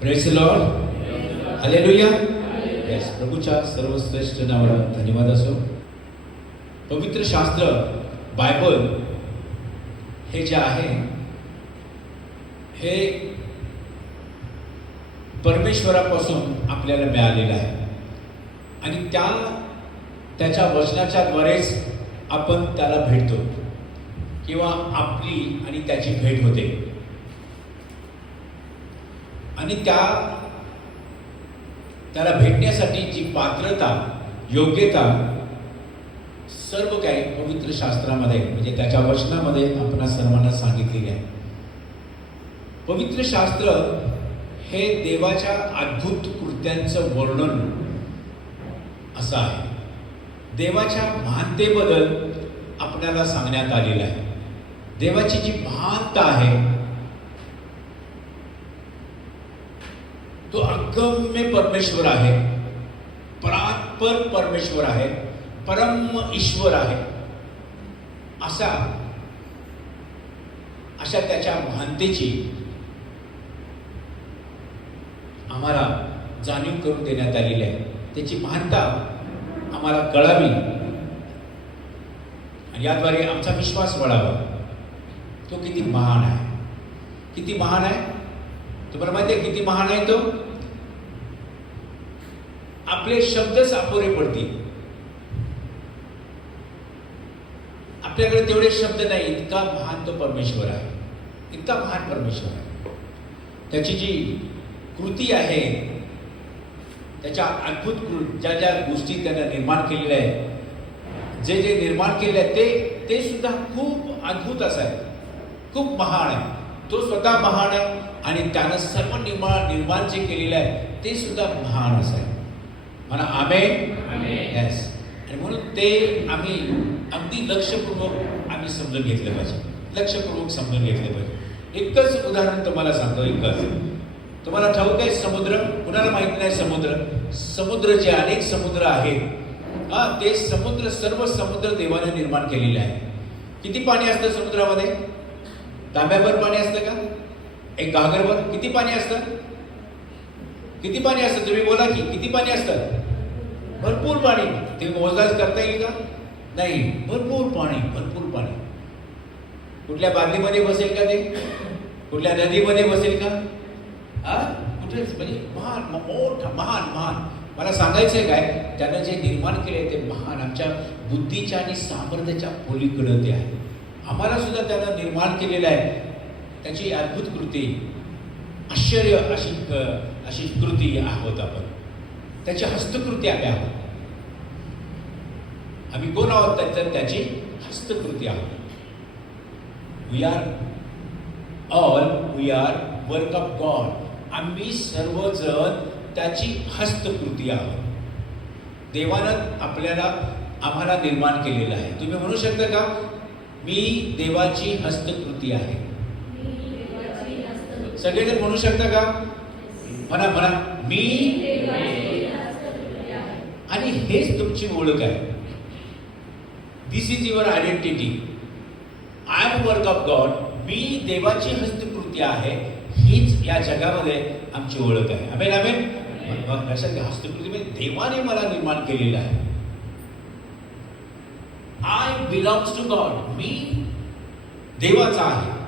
Praise the lord, hallelujah. Yes, प्रभूच्या सर्वश्रेष्ठ नावाला धन्यवाद असो. पवित्र शास्त्र बायबल हे जे आहे हे परमेश्वरापासून आपल्याला मिळालेलं आहे आणि त्याच्या वचनाच्याद्वारेच आपण त्याला भेटतो किंवा आपली आणि त्याची भेट होते. आणि त्याला भेटण्यासाठी जी पात्रता, योग्यता, सर्व काही पवित्र शास्त्रामध्ये म्हणजे त्याच्या वचनामध्ये आपणा सर्वांना सांगितलेले आहे. पवित्र शास्त्र हे देवाच्या अद्भुत कृत्यांचं वर्णन असं आहे. देवाच्या महानतेबद्दल आपल्याला सांगण्यात आलेलं आहे. देवाची जी महानता आहे तो अगम्य परमेश्वर आहे, परात्पर परमेश्वर आहे, परम ईश्वर आहे. अशा त्याच्या महानतेची आम्हाला जाणीव करून देण्यात आलेली आहे. त्याची महानता आम्हाला कळावी आणि याद्वारे आमचा विश्वास वाढावा. तो किती महान आहे, किती महान आहे. तुम्हाला माहिती आहे किती महान आहे तो. आपले शब्दच अपुरे पडतील. आपल्याकडे तेवढे शब्द नाही, इतका महान तो परमेश्वर आहे, इतका महान परमेश्वर आहे. त्याची जी कृती आहे, त्याच्या अद्भुत ज्या ज्या गोष्टी त्याने निर्माण केलेल्या आहे, जे जे निर्माण केले आहे ते सुद्धा खूप अद्भुत असं आहे, खूप महान आहे. तो स्वतः महान आहे आणि त्यानं सर्व निर्माण जे केलेलं आहे ते सुद्धा महान असं आहे. म्हणा आमेन. यस. आणि म्हणून ते आम्ही अगदी लक्षपूर्वक आम्ही समजून घेतलं पाहिजे, लक्षपूर्वक समजून घेतलं पाहिजे. एकच उदाहरण तुम्हाला सांगतो. एकच तुम्हाला ठाऊक आहे समुद्र, कुणाला माहित नाही समुद्र जे अनेक समुद्र आहेत, ते सर्व समुद्र देवाने निर्माण केलेले आहे. किती पाणी असतं समुद्रामध्ये? तांब्याभर पाणी असतं का? एक घागरभर? किती पाणी असतं? किती पाणी असतं? तुम्ही बोला की किती पाणी असतं? भरपूर पाणी. ते मोजदाद करता येईल का? नाही. भरपूर पाणी, भरपूर पाणी. कुठल्या बादलीमध्ये बसेल का ते? कुठल्या नदीमध्ये बसेल का? कुठेच. म्हणजे महान, मोठं, महान. मला सांगायचंय काय, त्यानं जे निर्माण केले ते महान, आमच्या बुद्धीच्या आणि सामर्थ्याच्या पलीकडे ते आहे. आम्हाला सुद्धा त्यानं निर्माण केलेलं आहे. त्याची अद्भुत कृती, आश्चर्य अशी कृती आहोत आपण. त्याची हस्तकृती आम्ही आहोत. आम्ही कोण आहोत? तर त्याची हस्तकृती आहोत. We are work of God. आम्ही सर्वजण त्याची हस्तकृती आहोत. देवानं आम्हाला निर्माण केलेलं आहे. तुम्ही म्हणू शकता का, मी देवाची हस्तकृती आहे? सगळेजण म्हणू शकता का? म्हणा मी. आणि हेच तुमची ओळख आहे. This is your identity. I am work of God. मी देवाची हस्तकृती आहे. हीच या जगामध्ये आमची ओळख आहे. आमेन, आमेन. लक्षात घ्या, हस्तकृती म्हणजे देवाने मला निर्माण केलेलं आहे. I belongs to God. मी देवाचा आहे.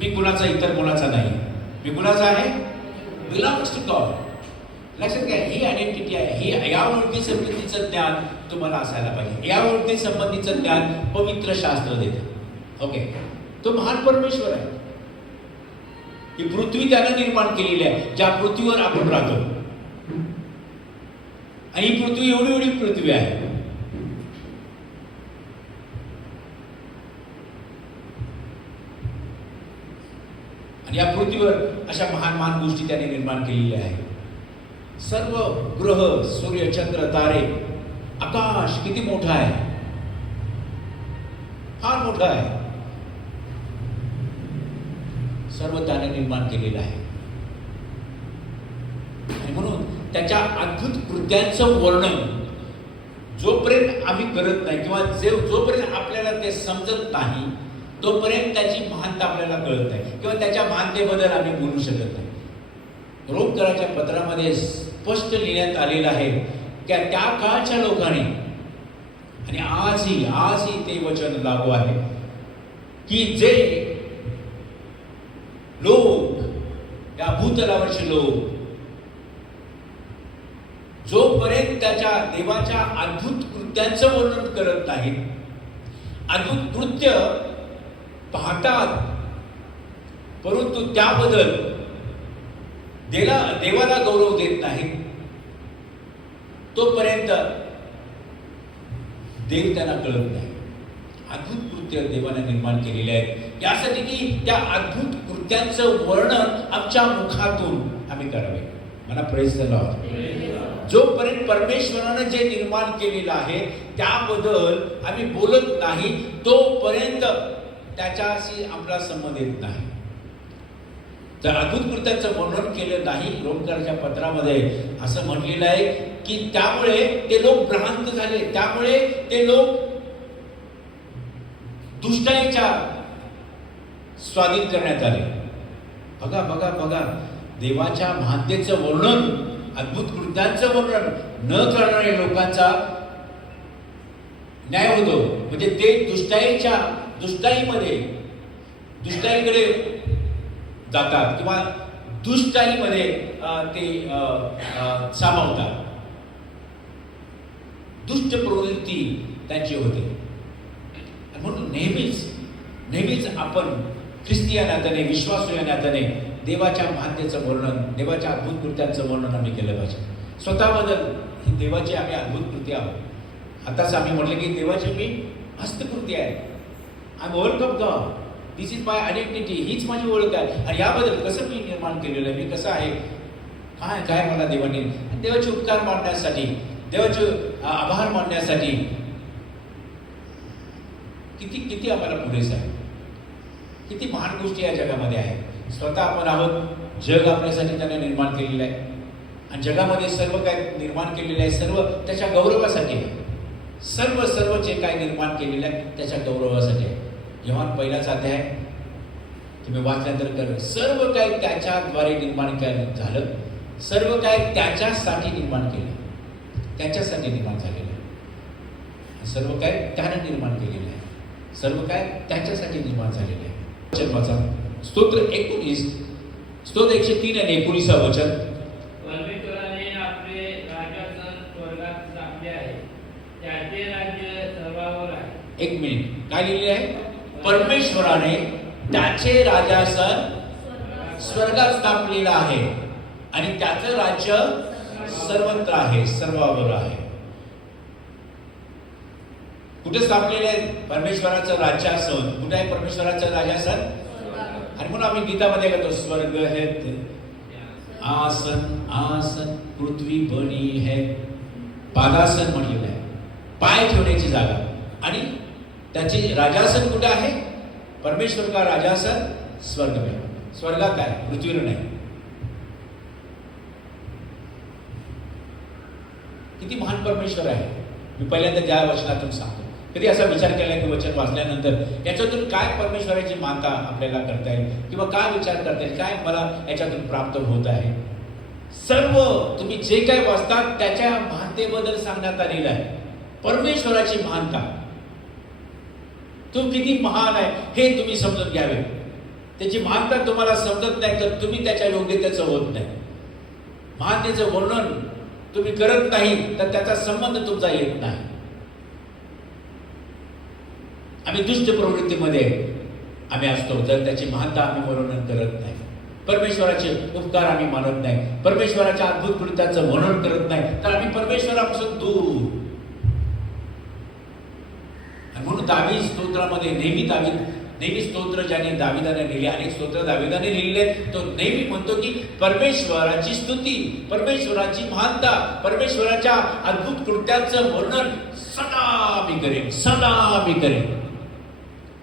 मी कुणाचा, इतर कोणाचा नाही. मी कुणाचा आहे? Belongs to God. लक्षात घ्या, ही आयडेंटिटी आहे. ही या ओळखी संबंधीचं ज्ञान तुम्हाला असायला पाहिजे. या ओळखी संबंधीचं ज्ञान पवित्र शास्त्र देतं. ओके. तो महान परमेश्वर आहे. ही पृथ्वी त्यानं निर्माण केलेली आहे, ज्या पृथ्वीवर आपण राहतो. आणि ही पृथ्वी एवढी पृथ्वी आहे. आणि या पृथ्वीवर अशा महान गोष्टी त्याने निर्माण केलेल्या आहेत. सर्व ग्रह, सूर्य, चंद्र, तारे, आकाश किती मोठं आहे, फार मोठं आहे. सर्व त्याने निर्माण केलेलं आहे. आणि म्हणून त्याच्या अद्भुत कृत्यांचं वर्णन जोपर्यंत आम्ही करत नाही किंवा जोपर्यंत आपल्याला ते समजत नाही तोपर्यंत त्याची महानता आपल्याला कळत नाही किंवा त्याच्या महानतेबद्दल आम्ही बोलू शकत नाही. रोमकराच्या पत्रामध्ये स्पष्ट लिहिण्यात आलेलं आहे की त्या काळच्या लोकांनी, आणि आजही ते वचन लागू आहे, की जे लोक, त्या भूतलावरचे लोक, जोपर्यंत त्याच्या देवाच्या अद्भुत कृत्यांचं वर्णन करत नाहीत, अद्भुत कृत्य पाहतात, परंतु त्याबद्दल देवाला गौरव देत नाहीत, तोपर्यंत देव त्यांना कळत नाही. अद्भुत कृत्य देवाने निर्माण केलेले आहेत यासाठी की त्या अद्भुत कृत्यांचं वर्णन आमच्या मुखातून आम्ही करावे. मला प्रेज द लॉर्ड. जोपर्यंत परमेश्वरानं जे निर्माण केलेलं आहे त्याबद्दल आम्ही बोलत नाही, तोपर्यंत त्याच्याशी आपला संबंध येत नाही. जर अद्भुत कृत्याचं वर्णन केलं नाही, रोमकराच्या पत्रामध्ये असं म्हटलेलं आहे की त्यामुळे ते लोक भ्रांत झाले, त्यामुळे ते लोक दुष्टाईच्या स्वाधीन करण्यात आले. बघा बघा बघा, देवाच्या महानतेचं वर्णन, अद्भुत कृत्यांचं वर्णन न करणाऱ्या लोकांचा न्याय होतो. म्हणजे ते दुष्टाईकडे जातात किंवा दुष्टाईमध्ये ते सामावतात. दुष्ट प्रवृत्ती त्यांची होते. म्हणून नेहमीच आपण ख्रिस्ती या नात्याने, विश्वासू या नात्याने देवाच्या महानतेचं वर्णन, देवाच्या अद्भुत कृत्यांचं वर्णन आम्ही केलं पाहिजे. स्वतःबद्दल ही देवाची आम्ही अद्भुत कृती आहोत. आताच आम्ही म्हटलं की देवाची मी हस्तकृती आहे. आय एम ओळख of God, this is my identity, हीच माझी ओळख आहे. आणि याबद्दल कसं मी निर्माण केलेलं आहे, मी कसं आहे, काय मला देवाने, देवाचे उपकार मांडण्यासाठी, देवाचे आभार मानण्यासाठी किती आम्हाला पुरेसं आहे. किती महान गोष्टी या जगामध्ये आहेत. स्वतः आपण आहोत, जग आपल्यासाठी त्याने निर्माण केलेलं आहे आणि जगामध्ये सर्व काय निर्माण केलेलं आहे सर्व त्याच्या गौरवासाठी आहे. सर्व जे काय निर्माण केलेलं आहे त्याच्या गौरवासाठी आहे. योहान 1 अध्याय तुम्ही वाचल्यानंतर सर्व काय त्याच्याद्वारे निर्माण झालं, सर्व काय त्याच्यासाठी निर्माण केलं, त्याच्यासाठी निर्माण झालेलं आहे. सर्व काय त्याने निर्माण केलेलं आहे, सर्व काय त्याच्यासाठी निर्माण झालेलं आहे. वचन वाचा, स्तोत्र 19, स्तोत्र 103 आणि 19 वचन. परमेश्वराने आपले राजासन स्वर्गात स्थापले आहे, त्याचे राज्य सर्वावर आहे. एक मिनिट, काय लिहिले आहे? परमेश्वराने त्याचे राजासन स्वर्गात स्थापलेलं आहे आणि त्याचं राज्य सर्वत्र आहे, सर्वावर आहे. कुठे स्थापलेले आहे परमेश्वराचं राज्यासन? कुठे आहे परमेश्वराचं राजासन? आणि म्हणून आम्ही गीतामध्ये करतो, स्वर्ग है आसन आसन पृथ्वी बनी है. पादासन म्हटलेलं आहे, पाय ठेवण्याची जागा. आणि त्याचे राजासन कुठे आहे? परमेश्वर का राजासन स्वर्ग में. स्वर्गात आहे, पृथ्वीवर नाही. किती महान परमेश्वर आहे. मी पहिल्यांदा ज्या वचनातून सांगतो, कधी असा विचार केला की वचन वाचल्यानंतर याच्यातून काय परमेश्वराची मानता आपल्याला करता येईल किंवा काय विचार करता येईल, काय मला याच्यातून प्राप्त होत आहे. सर्व तुम्ही जे काय वाचतात त्याच्या महानतेबद्दल सांगण्यात आलेलं आहे. परमेश्वराची महानता, तो किती महान आहे हे तुम्ही समजून घ्यावे. त्याची महानता तुम्हाला समजत नाही तर तुम्ही त्याच्या योग्यतेचं होत नाही. महानतेचं वर्णन तुम्ही करत नाही तर त्याचा संबंध तुमचा येत नाही. आम्ही दुष्ट प्रवृत्तीमध्ये आम्ही असतो जर त्याची महानता आम्ही वर्णन करत नाही, परमेश्वराचे उपकार आम्ही मानत नाही, परमेश्वराच्या अद्भुत कृत्याचं वर्णन करत नाही, तर आम्ही परमेश्वरापासून दूर. आणि म्हणून दावीद स्तोत्रामध्ये नेहमी स्तोत्र ज्याने दाविदाने लिहिले, अनेक स्तोत्र दाविदाने लिहिले, तो नेहमी म्हणतो की परमेश्वराची स्तुती, परमेश्वराची महानता, परमेश्वराच्या अद्भुत कृत्याचं वर्णन सदा मी करेन, सदा मी करेन,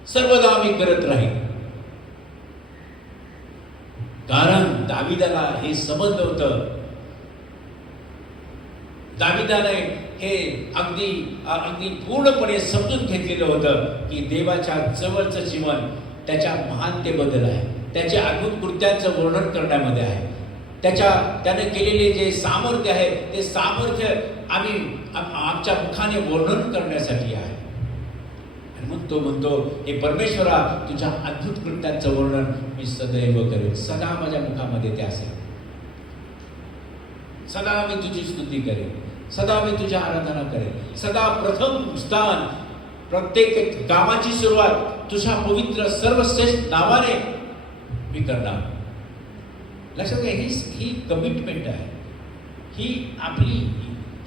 सर्वदा मी करत राहीन. कारण दाविदाला हे समजलं होतं दाविदाने हे अगदी अगदी पूर्णपणे समजून घेतलेलं होतं की देवाच्या जवळचं जीवन त्याच्या महानतेबद्दल आहे, त्याच्या अद्भुत कृत्यांचं वर्णन करण्यामध्ये आहे, त्याने केलेले जे सामर्थ्य आहे ते सामर्थ्य आम्ही आमच्या मुखाने वर्णन करण्यासाठी आहे. आणि मग तो म्हणतो, हे परमेश्वरा, तुझ्या अद्भुत कृत्यांचं वर्णन मी सदैव करेन, सदा माझ्या मुखामध्ये ते असेल, सदा मी तुझी स्तुती करेन, सदा मी तुझी आराधना करेन, सदा प्रथम स्थान, प्रत्येक कामाची सुरुवात तुझ्या पवित्र सर्वश्रेष्ठ नावाने मी करणार. लक्षात घ्या, ही कमिटमेंट आहे, ही आपली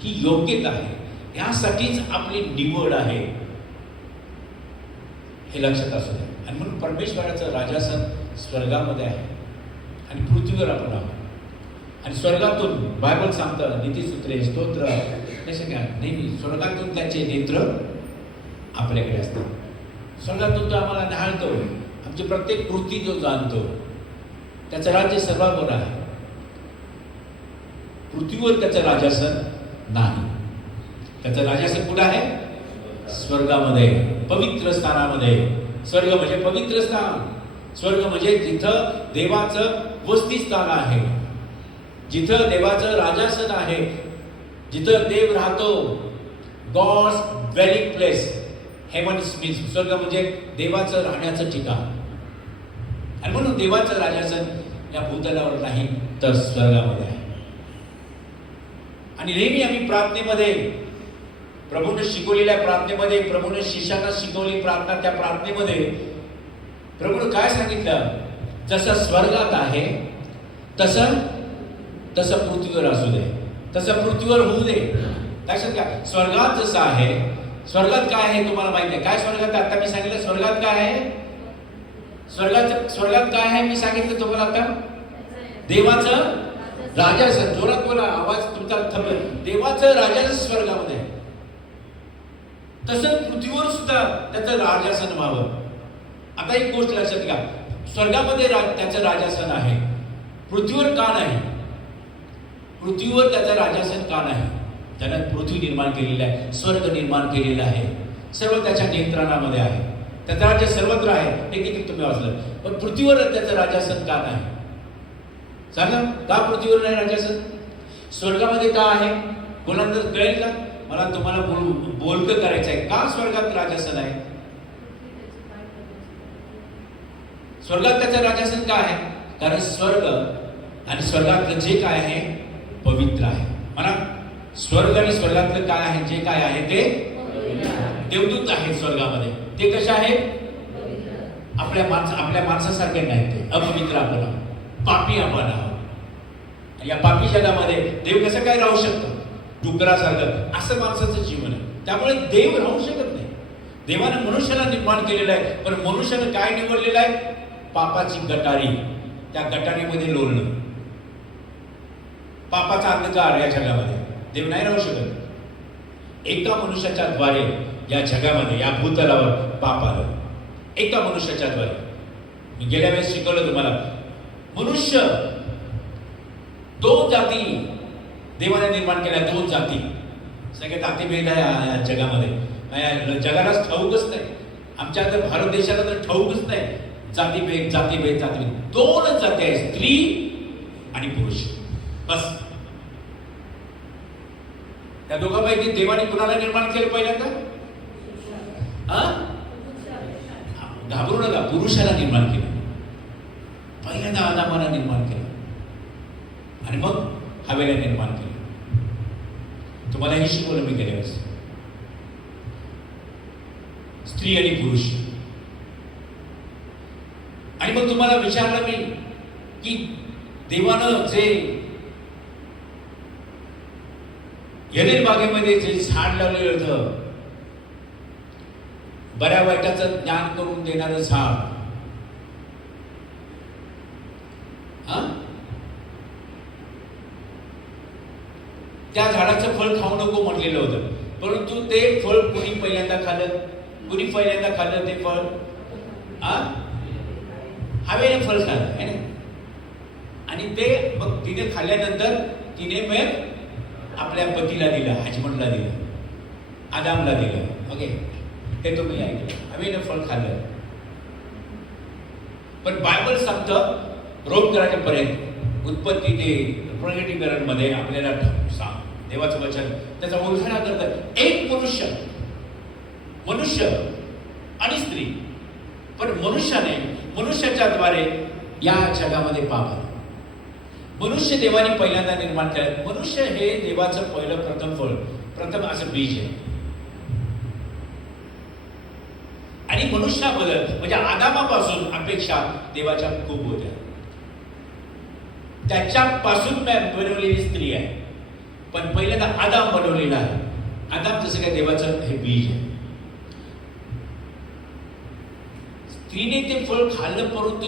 ही योग्यता आहे, यासाठीच आपली निवड आहे, हे लक्षात असू द्या. आणि म्हणून परमेश्वराचं राजासन स्वर्गामध्ये आहे आणि पृथ्वीवर आपण आहोत. आणि स्वर्गातून बायबल सांगतं, नीतिसूत्रे, स्तोत्र, कसे काय नेहमी स्वर्गातून त्याचे नेत्र आपल्याकडे असतात. स्वर्गातून तो आम्हाला न्याहाळतो, आमची प्रत्येक कृती जो जाणतो, त्याचं राज्य सर्वांवर आहे. पृथ्वीवर त्याचं राजासन नाही, त्याचं राजासन कुठं आहे? स्वर्गामध्ये, पवित्र स्थानामध्ये. स्वर्ग म्हणजे पवित्र स्थान, स्वर्ग म्हणजे जिथं देवाचं वसतिस्थान आहे, जिथं देवाचं राजासन आहे, जिथं देव राहतो. God's dwelling place, heaven means स्वर्ग म्हणजे देवाचं राहण्याचं ठिकाण. आणि म्हणून देवाचं राजासन या भूतलावर नाही तर स्वर्गामध्ये आहे. आणि नेहमी आम्ही प्रार्थनेमध्ये, प्रभूने शिकवलेल्या प्रार्थनेमध्ये, प्रभूने शिष्यांना शिकवली प्रार्थना, त्या प्रार्थनेमध्ये प्रभूने काय सांगितलं? जसं स्वर्गात आहे तसं पृथ्वीवर असू दे, तसं पृथ्वीवर होऊ दे. लक्षात घ्या, स्वर्गात जसं आहे, स्वर्गात काय आहे तुम्हाला माहिती आहे काय? स्वर्गात आता मी सांगितलं, स्वर्गात काय आहे? स्वर्गात काय आहे मी सांगितलं तुम्हाला आता? देवाचं राजासन. जोरात बोला, आवाज तुमचा थांबला. देवाचं राजासन स्वर्गामध्ये आहे, तसं पृथ्वीवर सुद्धा त्याचं राजासन व्हावं. आता एक गोष्ट लक्षात घ्या, स्वर्गामध्ये त्याचं राजासन आहे, पृथ्वीवर का नाही? पृथ्वीवर त्याचं राजासन का नाही? त्यानं पृथ्वी निर्माण केलेलं आहे, स्वर्ग निर्माण केलेलं आहे, सर्व त्याच्या नियंत्रणामध्ये आहे, त्याचं राज्य सर्वत्र आहे, हे देखील तुम्ही वाचलं. पण पृथ्वीवर त्याचं राजासन का नाही? सांगा, का पृथ्वीवर नाही राजासन? स्वर्गामध्ये का आहे? कोणाला तर कळेल का? मला तुम्हाला बोलकं करायचं आहे. का स्वर्गात राजासन आहे? स्वर्गात त्याचं राजासन का आहे? कारण स्वर्ग आणि स्वर्गातलं जे काय आहे पवित्र आहे. म्हणा, स्वर्ग आणि स्वर्गातलं काय आहे, जे काय आहे ते देवदूत आहेत स्वर्गामध्ये. ते कसे आहेत? आपल्या माणसासारखे नाहीत, ते अपवित्र आपण आहोत, पापी आपण आहोत. या पापी जगामध्ये देव कसं काय राहू शकतो? डुकरासारखं असं माणसाचं जीवन आहे. त्यामुळे देव राहू शकत नाही. देवाने मनुष्याला निर्माण केलेलं आहे, पण मनुष्यानं काय निवडलेलं आहे? पापाची गटारी, त्या गटारीमध्ये लोळणं, पापाचा अंधकार या जगामध्ये. देव नाही राहू शकत. एका मनुष्याच्या द्वारे या जगामध्ये, या भूतलावर पाप आलं, एका मनुष्याच्या द्वारे. मी गेल्या वेळेस शिकवलं तुम्हाला, मनुष्य, दोन जाती देवाने निर्माण केल्या, दोन जाती. सगळे जातीभेद आहे या जगामध्ये, जगालाच ठाऊकच नाही. आमच्या तर भारत देशाला तर ठाऊकच नाही. जातीभेद. दोनच जाती आहेत, स्त्री आणि पुरुष, बस. त्या दोघांपैकी देवाने कुणाला निर्माण केलं पहिल्यांदा? घाबरू नका, पुरुषाला निर्माण केलं पहिल्यांदा. आदामाला निर्माण केलं आणि मग हवेला निर्माण केलं. तुम्हाला हे शिकवलं मी गेल्या वेळेस, स्त्री आणि पुरुष. आणि मग तुम्हाला विचारलं मी की देवानं जे एडेन बागेमध्ये जे झाड लावलेलं होतं, बऱ्या वाईटाचं ज्ञान करून देणारं झाड, त्या झाडाचं फळ खाऊ नको म्हटलेलं होतं. परंतु ते फळ कुणी पहिल्यांदा खाल्लं? ते फळ हवेने फळ खाल्लं आहे ना. आणि ते मग तिने खाल्ल्यानंतर तिने मग आपल्या पतीला दिलं, हजबंडला दिलं, आदामला दिलं. ओके, हे तुम्ही ऐकलं, हवेनं फळ खाल्लं. पण बायबल सांगतं रोमकरांपर्यंत उत्पत्ती ते प्रगटीकरणमध्ये आपल्याला सांग देवाचं वचन त्याचा उल्हाणा करतं. एक मनुष्य आणि स्त्री, पण मनुष्याच्या द्वारे या जगामध्ये पाप आलं. मनुष्य देवाने पहिल्यांदा निर्माण केलं. मनुष्य हे देवाचं पहिलं प्रथम फळ, प्रथम असं बीज आहे. आणि मनुष्याबद्दल म्हणजे आदामापासून अपेक्षा देवाच्या खूप होत्या. त्याच्यापासून बनवलेली स्त्री आहे, पण पहिल्यांदा आदाम बनवलेला आहे. आदाम जसं काय देवाचं हे बीज आहे. स्त्रीने ते फळ खाल्लं, परंतु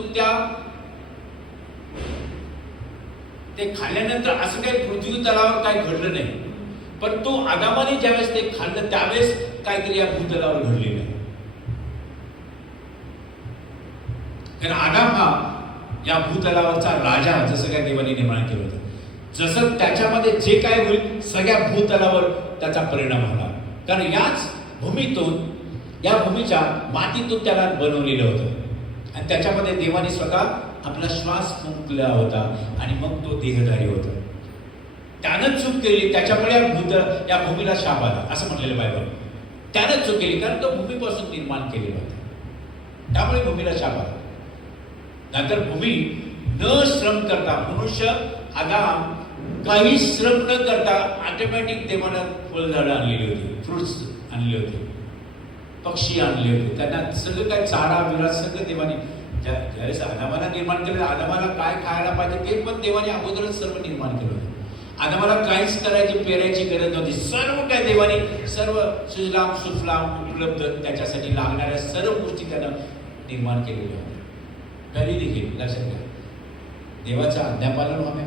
ते खाल्ल्यानंतर असं काही पृथ्वी तलावर काय घडलं नाही. पण तो आदामाने ज्यावेळेस ते खाल्लं त्यावेळेस काहीतरी या भूतलावर घडलेलं आहे. कारण आदाम हा या भूतलावरचा राजा जसं काय देवाने निर्माण केलं होतं. जसं त्याच्यामध्ये जे काय होईल सगळ्या भूतलावर त्याचा परिणाम होणार. कारण याच भूमीतून, या भूमीच्या मातीतून त्याला बनवलेलं होतं आणि त्याच्यामध्ये देवाने स्वतः आपला श्वास फुंकला होता आणि मग तो देहधारी होता. त्यानं चूक केली, त्याच्यामुळे या भूमीला शाप आला असं म्हटलेलं बायबल. त्यानं चूक केली कारण तो भूमीपासून निर्माण केलेला होता, त्यामुळे भूमीला शाप आला. नंतर भूमी न श्रम करता, मनुष्य आदाम काही श्रम न करता ऑटोमॅटिक देवानं फळझाडं आणलेली होती, फ्रुट्स आणले होते, पक्षी आणले होते. त्यांना सगळं काय चारा बिरा सगळं देवाने ज्यावेळेस आदामाला निर्माण केलं, आदामाला काय खायला पाहिजे ते पण देवाने अगोदरच सर्व निर्माण केलं होतं. आदामाला काहीच करायची पेरायची गरज नव्हती. सर्व काय देवाने सर्व सुजलाम सुफलाम उपलब्ध त्याच्यासाठी लागणाऱ्या सर्व गोष्टी त्यानं निर्माण केलेल्या होत्या. तरी देखील लक्षात घ्या, देवाच्या आज्ञापालन व्हावे,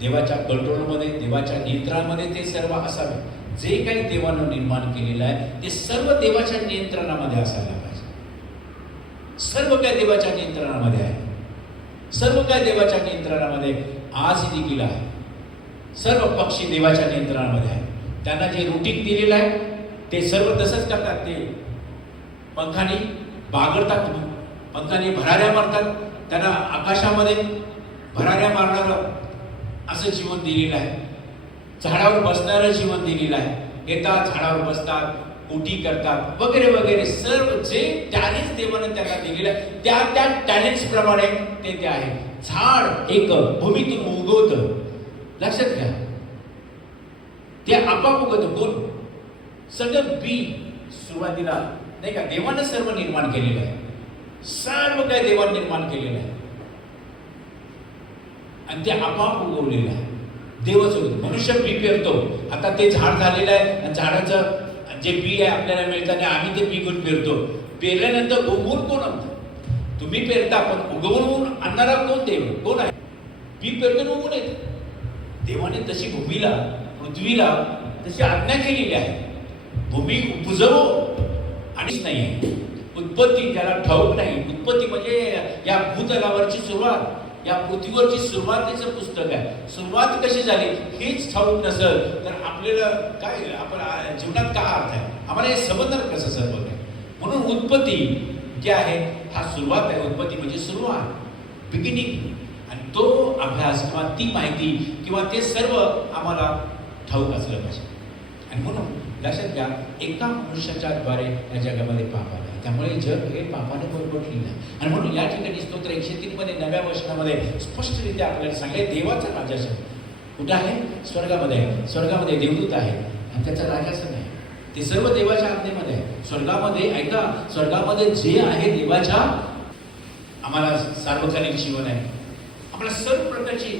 देवाच्या कंट्रोलमध्ये, देवाच्या नियंत्रणामध्ये ते सर्व असावे. जे काही देवानं निर्माण केलेलं आहे ते सर्व देवाच्या नियंत्रणामध्ये असायला पाहिजे. सर्व काय देवाच्या नियंत्रणामध्ये आहे, सर्व काय देवाच्या नियंत्रणामध्ये आज देखील आहे. सर्व पक्षी देवाच्या नियंत्रणामध्ये आहे. त्यांना जे रुटीन दिलेलं आहे ते सर्व तसंच करतात. ते पंखाने बागडतात, पंखाने भराऱ्या मारतात. त्यांना आकाशामध्ये भराऱ्या मारणारं असं जीवन दिलेलं आहे. झाडावर बसणारं जीवन दिलेलं आहे. येतात, झाडावर बसतात, उटी करतात वगैरे वगैरे. सर्व जे टॅलेंट्स देवानं त्यांना दिलेलं आहे त्या टॅलेंट्स प्रमाणे ते आहे. झाड एक भूमीतून उगवतं, लक्षात घ्या, ते आपाप उगवतं. कोण? सगळं बी सुरुवातीला नाही का देवानं सर्व निर्माण केलेलं आहे. सर्व काय देवानं निर्माण केलेलं आहे आणि ते आपाप उगवलेलं आहे. देवच होतं. मनुष्य बी पेरतो. आता ते झाड झालेलं आहे आणि झाडाचं जे बी आहे आपल्याला मिळतं आणि आम्ही ते बी घेऊन पेरतो. पेरल्यानंतर उगवून कोण आणतं? तुम्ही पेरता, पण उगवून आणणारा कोण? देव. कोण आहे? बी पेरतो उगवून येतं. देवाने तशी भूमीला, पृथ्वीला तशी आज्ञा केलेली आहे. भूमी उपजव आणि नाही आहे. उत्पत्ती ज्याला ठाऊक नाही, उत्पत्ती म्हणजे या भूतलावरची सुरुवात, या पृथ्वीवरची सुरुवातीचं पुस्तक आहे. सुरुवात कशी झाली हेच ठाऊक नसेल तर आपल्याला काय, आपण जीवनात काय अर्थ आहे, आम्हाला हे समजणार कसं सर्व काय. म्हणून उत्पत्ती जे आहे हा सुरुवात आहे. उत्पत्ती म्हणजे सुरुवात, बिगिनिंग. आणि तो अभ्यास किंवा ती माहिती किंवा ते सर्व आम्हाला ठाऊक असलं पाहिजे. आणि म्हणून लक्षात घ्या, एका मनुष्याच्या द्वारे या जगामध्ये पाप आला. त्यामुळे जग हे पापाने भरभरलेलं आहे. आणि म्हणून या ठिकाणी स्तोत्र 103 मध्ये 9व्या वचनामध्ये स्पष्टरित्या आपल्याला सांगले देवाचा राजासन कुठं आहे? स्वर्गामध्ये आहे. स्वर्गामध्ये देवदूत आहे आणि त्याचा राजासन आहे. ते सर्व देवाच्या आज्ञेमध्ये आहे. स्वर्गामध्ये ऐका, स्वर्गामध्ये जे आहे देवाच्या, आम्हाला सार्वकालिक जीवन आहे, आम्हाला सर्व प्रकारची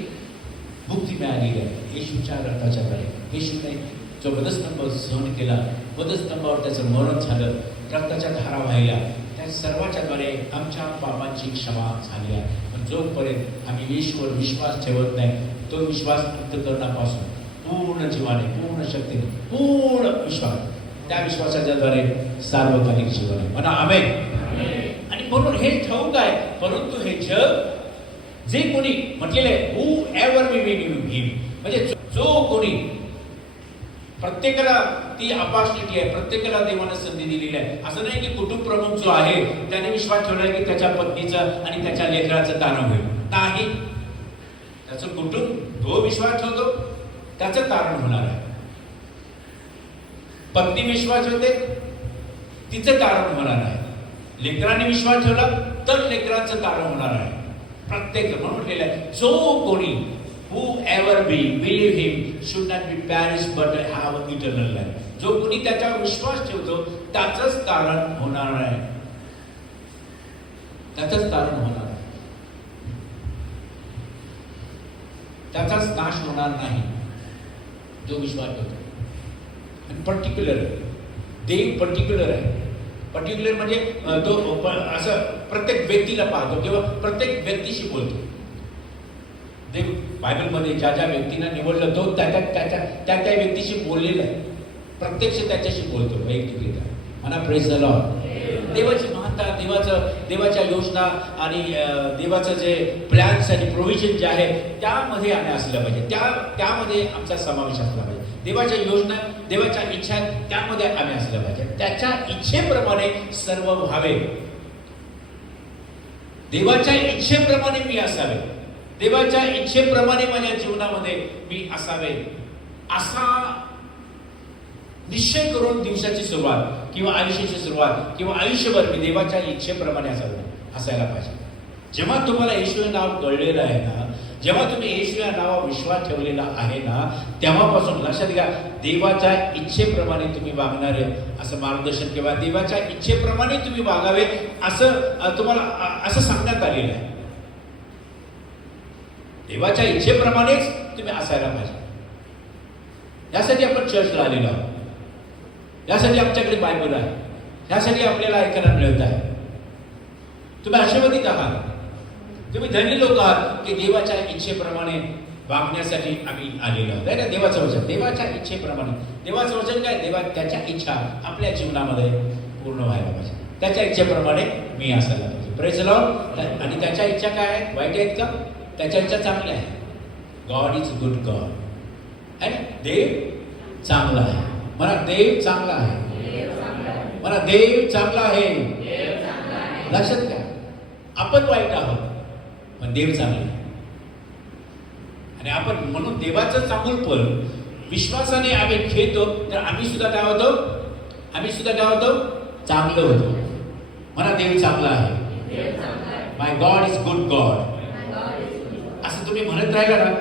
मुक्ती मिळालेली आहे येशूच्या रक्ताच्या द्वारे. येशूने जो वधस्तंभ सहन केला, वधस्तंभावर त्याचं मरण झालं, रक्ताच्या धारा वाहिल्या, त्या सर्वाच्या द्वारे आमच्या पापांची क्षमा झाली आहे. पण जोपर्यंत आम्ही येशूवर विश्वास ठेवत नाही, तो विश्वास अंतःकरणापासून पूर्ण जीवाने, पूर्ण शक्तीने, पूर्ण विश्वास, त्या विश्वासाच्या द्वारे सार्वकालिक जीवन आहे. म्हणा आमेन. आणि म्हणून हे ठाऊक आहे. परंतु हे जग जे कोणी म्हटलेलं आहे, हू एव्हर वी विल हिम, म्हणजे जो कोणी प्रत्येकाला ती अपॉर्च्युनिटी आहे, प्रत्येकाला देवानं संधी दिलेली आहे. असं नाही की कुटुंब प्रमुख जो आहे त्याने विश्वास ठेवलाय की त्याच्या पत्नीचं आणि त्याच्या लेकराचं तारण होईल. नाही, त्याचं कुटुंब जो विश्वास ठेवतो त्याचं तारण होणार आहे. पत्नी विश्वास ठेवते तिचं तारण होणार आहे. लेकरांनी विश्वास ठेवला तर लेकरांचं तारण होणार आहे. प्रत्येक म्हणून म्हटलेलं आहे, जो कोणी whoever believe him should not be perished but have eternal life. जो कोणी त्याच्यावर विश्वास ठेवतो त्याचंच तारण होणार आहे, त्याचंच तारण होणार आहे, त्याचाच नाश होणार नाही जो विश्वास ठेवतो. आणि पर्टिक्युलर देव पर्टिक्युलर आहे. पर्टिक्युलर म्हणजे तो असं प्रत्येक व्यक्तीला पाहतो किंवा प्रत्येक व्यक्तीशी बोलतो. देव बायबलमध्ये ज्या ज्या व्यक्तींना निवडलं तो त्या व्यक्तीशी बोललेला आहे, प्रत्यक्ष त्याच्याशी बोलतो वैयक्तिकरित्या. म्हणा प्रेज द लॉर्ड. देवाची महानता, देवाच्या योजना आणि देवाचं जे प्लॅन्स आणि प्रोव्हिजन जे आहे त्यामध्ये आम्ही असलं पाहिजे, त्यामध्ये आमचा समावेश असला पाहिजे. देवाच्या योजना, देवाच्या इच्छा त्यामध्ये आम्ही असलं पाहिजे. त्याच्या इच्छेप्रमाणे सर्व व्हावे, देवाच्या इच्छेप्रमाणे मी असावे, देवाच्या इच्छेप्रमाणे माझ्या जीवनामध्ये मी असावे, असा निश्चय करून दिवसाची सुरुवात किंवा आयुष्याची सुरुवात किंवा आयुष्यभर मी देवाच्या इच्छेप्रमाणे असायला पाहिजे. जेव्हा तुम्हाला येशू हे नाव कळलेलं आहे ना, जेव्हा तुम्ही येशू या नावावर विश्वास ठेवलेला आहे ना, तेव्हापासून लक्षात घ्या, देवाच्या इच्छेप्रमाणे तुम्ही वागणारे असं मार्गदर्शन किंवा देवाच्या इच्छेप्रमाणे तुम्ही वागावे असं तुम्हाला असं सांगण्यात आलेलं आहे. देवाच्या इच्छेप्रमाणेच तुम्ही असायला पाहिजे. यासाठी आपण चर्चला आलेलो आहोत, यासाठी आमच्याकडे बायबल आहे, यासाठी आपल्याला ऐकायला मिळत आहे. तुम्ही आशीर्वादित आहात, तुम्ही धन्य लोक आहात की देवाच्या इच्छेप्रमाणे वागण्यासाठी आम्ही आलेलो आहोत. आहे ना देवाचं वचन, देवाच्या इच्छेप्रमाणे. देवाचं वचन काय? देवा त्याच्या इच्छा आपल्या जीवनामध्ये पूर्ण व्हायला पाहिजे, त्याच्या इच्छेप्रमाणे मी असायला पाहिजे. Praise the Lord. आणि त्याच्या इच्छा काय आहेत? वाईट आहेत का? त्याच्या इच्छा चांगल्या आहे. God is good God. आहे ना, देव चांगला आहे. मला देव चांगला आहे, मला देव चांगला आहे. लक्षात घ्या, आपण वाईट आहोत पण देव चांगला आहे. आणि आपण म्हणून देवाचं चांगुलपण विश्वासाने आम्ही घेतो तर आम्ही सुद्धा काय होतो? आम्ही सुद्धा काय होतो? चांगलं होतो. मला देव चांगला आहे. माय गॉड इज गुड गॉड. असं तुम्ही म्हणत राहिला ना,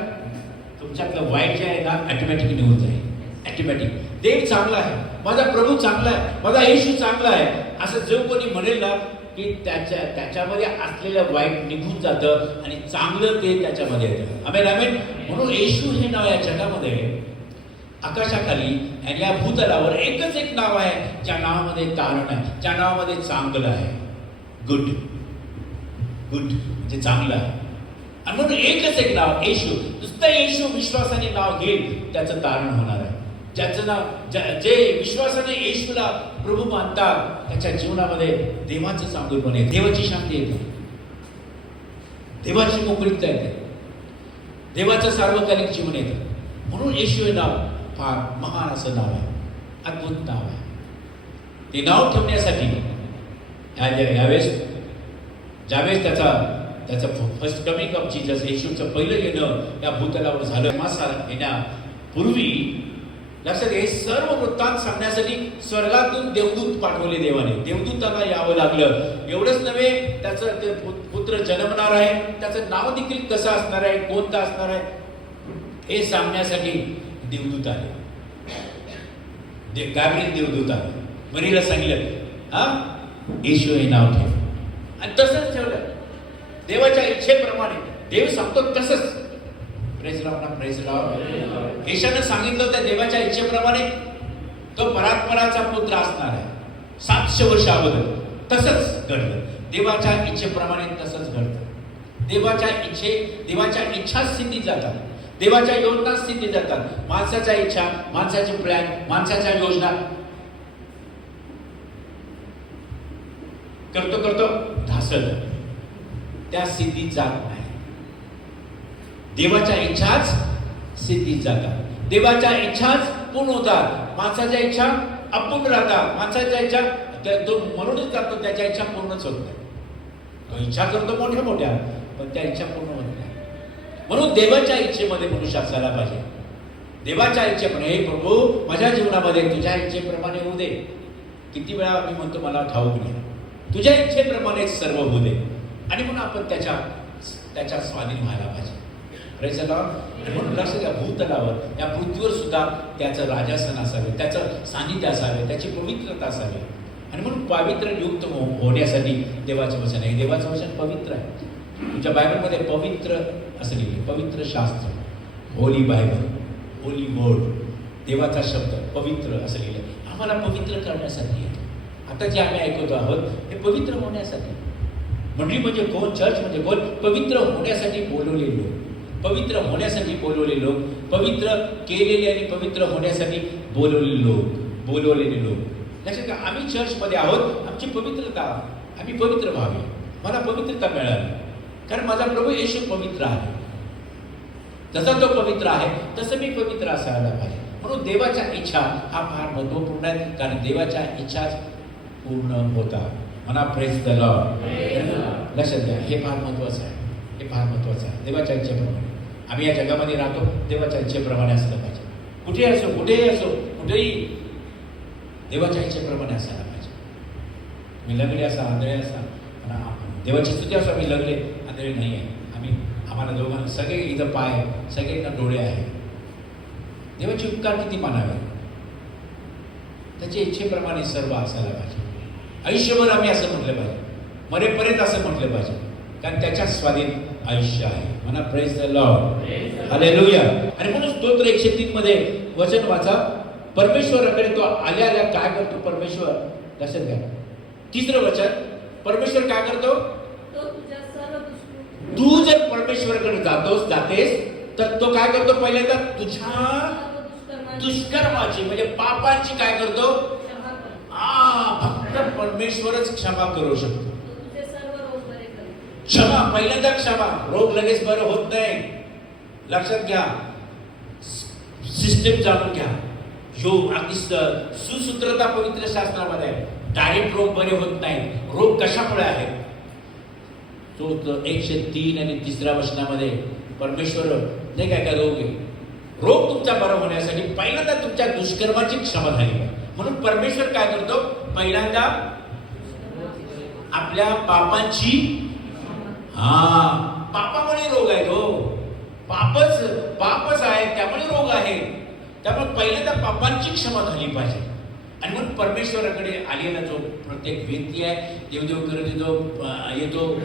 तुमच्यातलं वाईट जे आहे ना ऑटोमॅटिक निघून जाईल. ऑटोमॅटिक. देव चांगला आहे, माझा प्रभू चांगला आहे, माझा येशू चांगला आहे, असं जो कोणी म्हणेल ना की त्याच्यामध्ये असलेलं वाईट निघून जातं आणि चांगलं ते त्याच्यामध्ये येतं. आमेन आमेन. म्हणून येशू हे नाव या जगामध्ये आकाशाखाली आणि या भूतलावर एकच एक नाव आहे ज्या नावामध्ये तारण आहे, ज्या नावामध्ये चांगलं आहे. गुड. गुड म्हणजे चांगलं आहे. आणि म्हणून एकच एक नाव येशू. नुसतं येशू विश्वासाने नाव घेईल त्याचं तारण होणार आहे. ज्याचं नाव जे विश्वासाने येशूला प्रभू मानतात त्याच्या जीवनामध्ये देवाचं चांगुलपण येते, देवाची शांती येते, देवाची मोकळीकता येते, देवाचं सार्वकालिक जीवन येतं. म्हणून येशू हे नाव फार महान असं नाव आहे, अद्भुत नाव आहे. ते नाव ठेवण्यासाठी यावेळेस ज्यावेळेस त्याचा फर्स्ट कमिंग ऑफ जीसस, येशूचं पहिलं येणं या भूतलावर झालं, मासा येण्यापूर्वी लक्षात हे सर्व वृत्तांत सांगण्यासाठी स्वर्गातून देवदूत पाठवले देवाने. देवदूतांना यावं लागलं. एवढंच नव्हे, त्याचं ते पुत्र जन्मणार आहे, त्याचं नाव देखील कसं असणार आहे, कोणतं असणार आहे हे सांगण्यासाठी देवदूत आले. गाब्रिएल देवदूत आले, मरीला सांगितलं येशू हे नाव ठेव. आणि तसंच ठेवलं. देवाच्या इच्छेप्रमाणे देव सांगतो तसंच. Praise lord, praise lord. येशूने सांगितलं त्या देवाच्या इच्छेप्रमाणे तो परात्पराचा पुत्र असणार आहे 700 वर्ष अगोदर. तसंच घडलं. देवाच्या इच्छेप्रमाणे तसंच घडतं. देवाच्या इच्छा स्थितीत जातात, देवाच्या योजना स्थितीत जातात. माणसाच्या इच्छा, माणसाचे प्लॅन, माणसाच्या योजना करतो ढासळत त्या स्थितीत जात नाही. देवाच्या इच्छाच सिद्धीत जातात, देवाच्या इच्छाच पूर्ण होतात, माणसाच्या इच्छा अपूर्ण राहतात, माणसाच्या इच्छा जो मरूनच जातो त्याच्या इच्छा पूर्णच होत नाही. तो इच्छा करतो मोठ्या मोठ्या, पण त्या इच्छा पूर्ण होत नाही. म्हणून देवाच्या इच्छेमध्ये मनुष्य असायला पाहिजे. देवाच्या इच्छेप्रमाणे, हे प्रभू माझ्या जीवनामध्ये तुझ्या इच्छेप्रमाणे होऊ दे. किती वेळा मी म्हणतो मला ठाऊक नाही, तुझ्या इच्छेप्रमाणे सर्व होऊ दे. आणि म्हणून आपण त्याच्या स्वाधीन व्हायला पाहिजे. Praise the Lord. म्हणून लक्ष द्या, भूतलावर या पृथ्वीवर सुद्धा त्याचं राजासन असावे, त्याचं सानिध्य असावे, त्याची पवित्रता असावी. आणि म्हणून पवित्र युक्त होण्यासाठी देवाचं वचन आहे. देवाचं वचन पवित्र आहे. तुमच्या बायबलमध्ये पवित्र असं लिहिले, पवित्र शास्त्र, होली बायबल, होली वर्ड, देवाचा शब्द पवित्र असं लिहिलं. आम्हाला पवित्र करण्यासाठी येतो. आता जे आम्ही ऐकतो आहोत हे पवित्र होण्यासाठी. मंडळी म्हणजे कोण? चर्च म्हणजे कोण? पवित्र होण्यासाठी बोलवलेले लोक, पवित्र होण्यासाठी बोलवलेले लोक, पवित्र केलेले आणि पवित्र होण्यासाठी बोलवलेले लोक. लक्षात घ्या, आम्ही चर्चमध्ये आहोत, आमची पवित्रता, आम्ही पवित्र व्हावे. मला पवित्रता मिळाली कारण माझा प्रभू येशू पवित्र आहे. जसा तो पवित्र आहे तसं मी पवित्र असायला पाहिजे. म्हणून देवाच्या इच्छा हा फार महत्वपूर्ण आहे, कारण देवाच्या इच्छाच पूर्ण होतात. म्हणा प्रेज द लॉर्ड. लक्षात घ्या, हे फार महत्वाचं आहे, हे फार महत्वाचं आहे. देवाच्या इच्छेप्रमाणे आम्ही या जगामध्ये राहतो, देवाच्या इच्छेप्रमाणे असलं पाहिजे. कुठेही असो, कुठेही असो, कुठेही देवाच्या इच्छेप्रमाणे असायला पाहिजे. मी लग्ने असा, आंधळे असा, देवाची स्तुती असो, आम्ही लग्ने आंधळे नाही आहे. आम्हाला दोघांना सगळे इथं पाय, सगळ्यांना डोळे आहेत. देवाचे उपकार किती मानावे. त्याच्या इच्छेप्रमाणे सर्व असायला पाहिजे. आयुष्यभर आम्ही असं म्हटलं पाहिजे, मरेपर्यंत असं म्हटलं पाहिजे, कारण त्याच्या स्वाधीन आयुष्य आहे. म्हणा प्रेज द लॉर्ड. हालेलुया. आणि म्हणून स्तोत्र 103 मध्ये वचन वाचा, परमेश्वराकडे तो आल्या काय करतो परमेश्वर. लक्षात घ्या, तिसरं वचन, परमेश्वर काय करतो. तू जर परमेश्वराकडे जातेस तर तो काय करतो. पहिल्यांदा तुझ्या दुष्कर्माची म्हणजे पापांची काय करतो. फक्त परमेश्वरच क्षमा करू शकतो. क्षमा, पहिल्यांदा क्षमा. रोग लगेच बरं होत नाही. लक्षात घ्या, सिस्टीम जाणून घ्या. योग अगदी सुसूत्रता पवित्र शास्त्रामध्ये डायरेक्ट रोग बरे होत नाही. रोग कशामुळे आहेत. तो 103 आणि 3 वचनामध्ये परमेश्वर नाही काय रोग आहे. रोग तुमचा बरा होण्यासाठी पहिल्यांदा तुमच्या दुष्कर्माची क्षमा झाली. म्हणून परमेश्वर काय करतो, पहिल्यांदा आपल्या पापांची, पापामुळे रोग आहे. तो पापच आहे, त्यामुळे रोग आहे. त्यामुळे पहिल्यांदा पापांची क्षमा झाली पाहिजे. आणि म्हणून परमेश्वराकडे आलेला जो प्रत्येक व्यक्ती आहे, देवदेव करत येतो,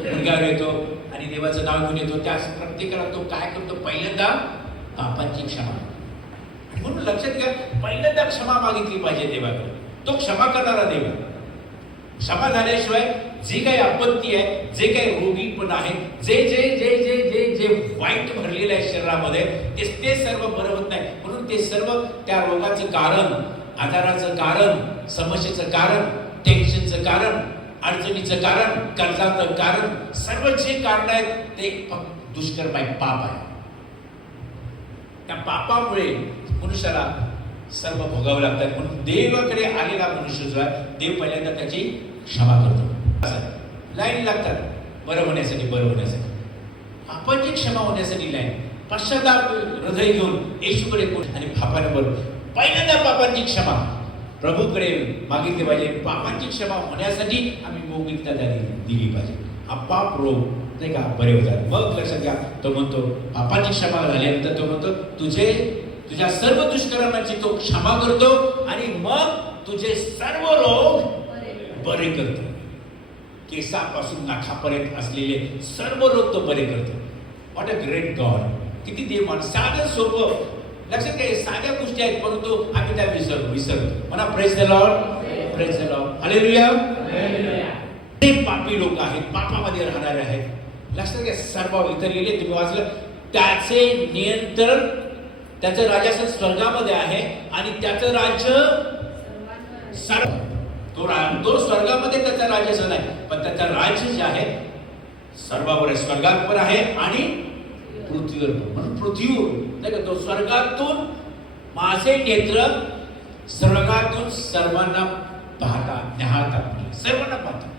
मुलगावर येतो आणि देवाचं नाव घेऊन येतो, त्या प्रत्येकाला तो काय करतो, पहिल्यांदा पापांची क्षमा. आणि म्हणून लक्षात घ्या, पहिल्यांदा क्षमा मागितली पाहिजे देवाकडे. तो क्षमा करणारा देव. क्षमा झाल्याशिवाय जे काही आपत्ती आहे, जे काही रोगीपण आहे, जे जे जे जे जे जे वाईट भरलेलं आहे शरीरामध्ये, ते सर्व बरं होत नाही. म्हणून ते सर्व त्या रोगाचं कारण, आजाराचं कारण, समस्येचं कारण, टेन्शनचं कारण, अडचणीचं कारण, कर्जाचं कारण, सर्व जे कारण आहेत ते दुष्कर्म आहे, पाप आहे. त्या पापामुळे मनुष्याला सर्व भोगावं लागतात. म्हणून देवाकडे आलेला मनुष्य जो आहे, देव पहिल्यांदा त्याची क्षमा करतो. लाईन लागतात बरं होण्यासाठी. पापांची क्षमा होण्यासाठी लाईन, पश्चाताप हृदय घेऊन येशूकडे आणि पापांवर पहिल्यांदा पापांची क्षमा प्रभूकडे मागितली पाहिजे. पापांची क्षमा होण्यासाठी आम्ही मौलिकता दिली पाहिजे. हा पाप रोग नाही का बरे होतात. मग लक्षात घ्या, तो म्हणतो पापांची क्षमा झाल्यानंतर तो म्हणतो तुझ्या सर्व दुष्कर्माची तो क्षमा करतो आणि मग तुझे सर्व रोग बरे करतो. केसापासून नाखापर्यंत असलेले सर्व रोग तो बरे करतो. What a great God. किती देव. साधं सोपं. लक्षात घ्या, साध्या गोष्टी आहेत, परंतु आम्ही त्या विसरतो. म्हणा praise the Lord. Praise the lord. Hallelujah. ते पापी लोक आहेत, पापामध्ये राहणारे आहेत. लक्षात घ्या, सर्व इतर लिहिले तुम्ही वाचलं, त्याचे नियंत्रण, त्याचं राज्य स्वर्गामध्ये आहे आणि त्याचं राज्य तो स्वर्गामध्ये त्याचा राज्य नाही, पण त्याचा राज्य जे आहे सर्वावर आहे, स्वर्गात पण आहे आणि पृथ्वीवर पण. म्हणून पृथ्वीवर नाही का, तो स्वर्गातून माझे नेत्र स्वर्गातून सर्वांना पाहतात, न्याहाळतात, सर्वांना पाहतात.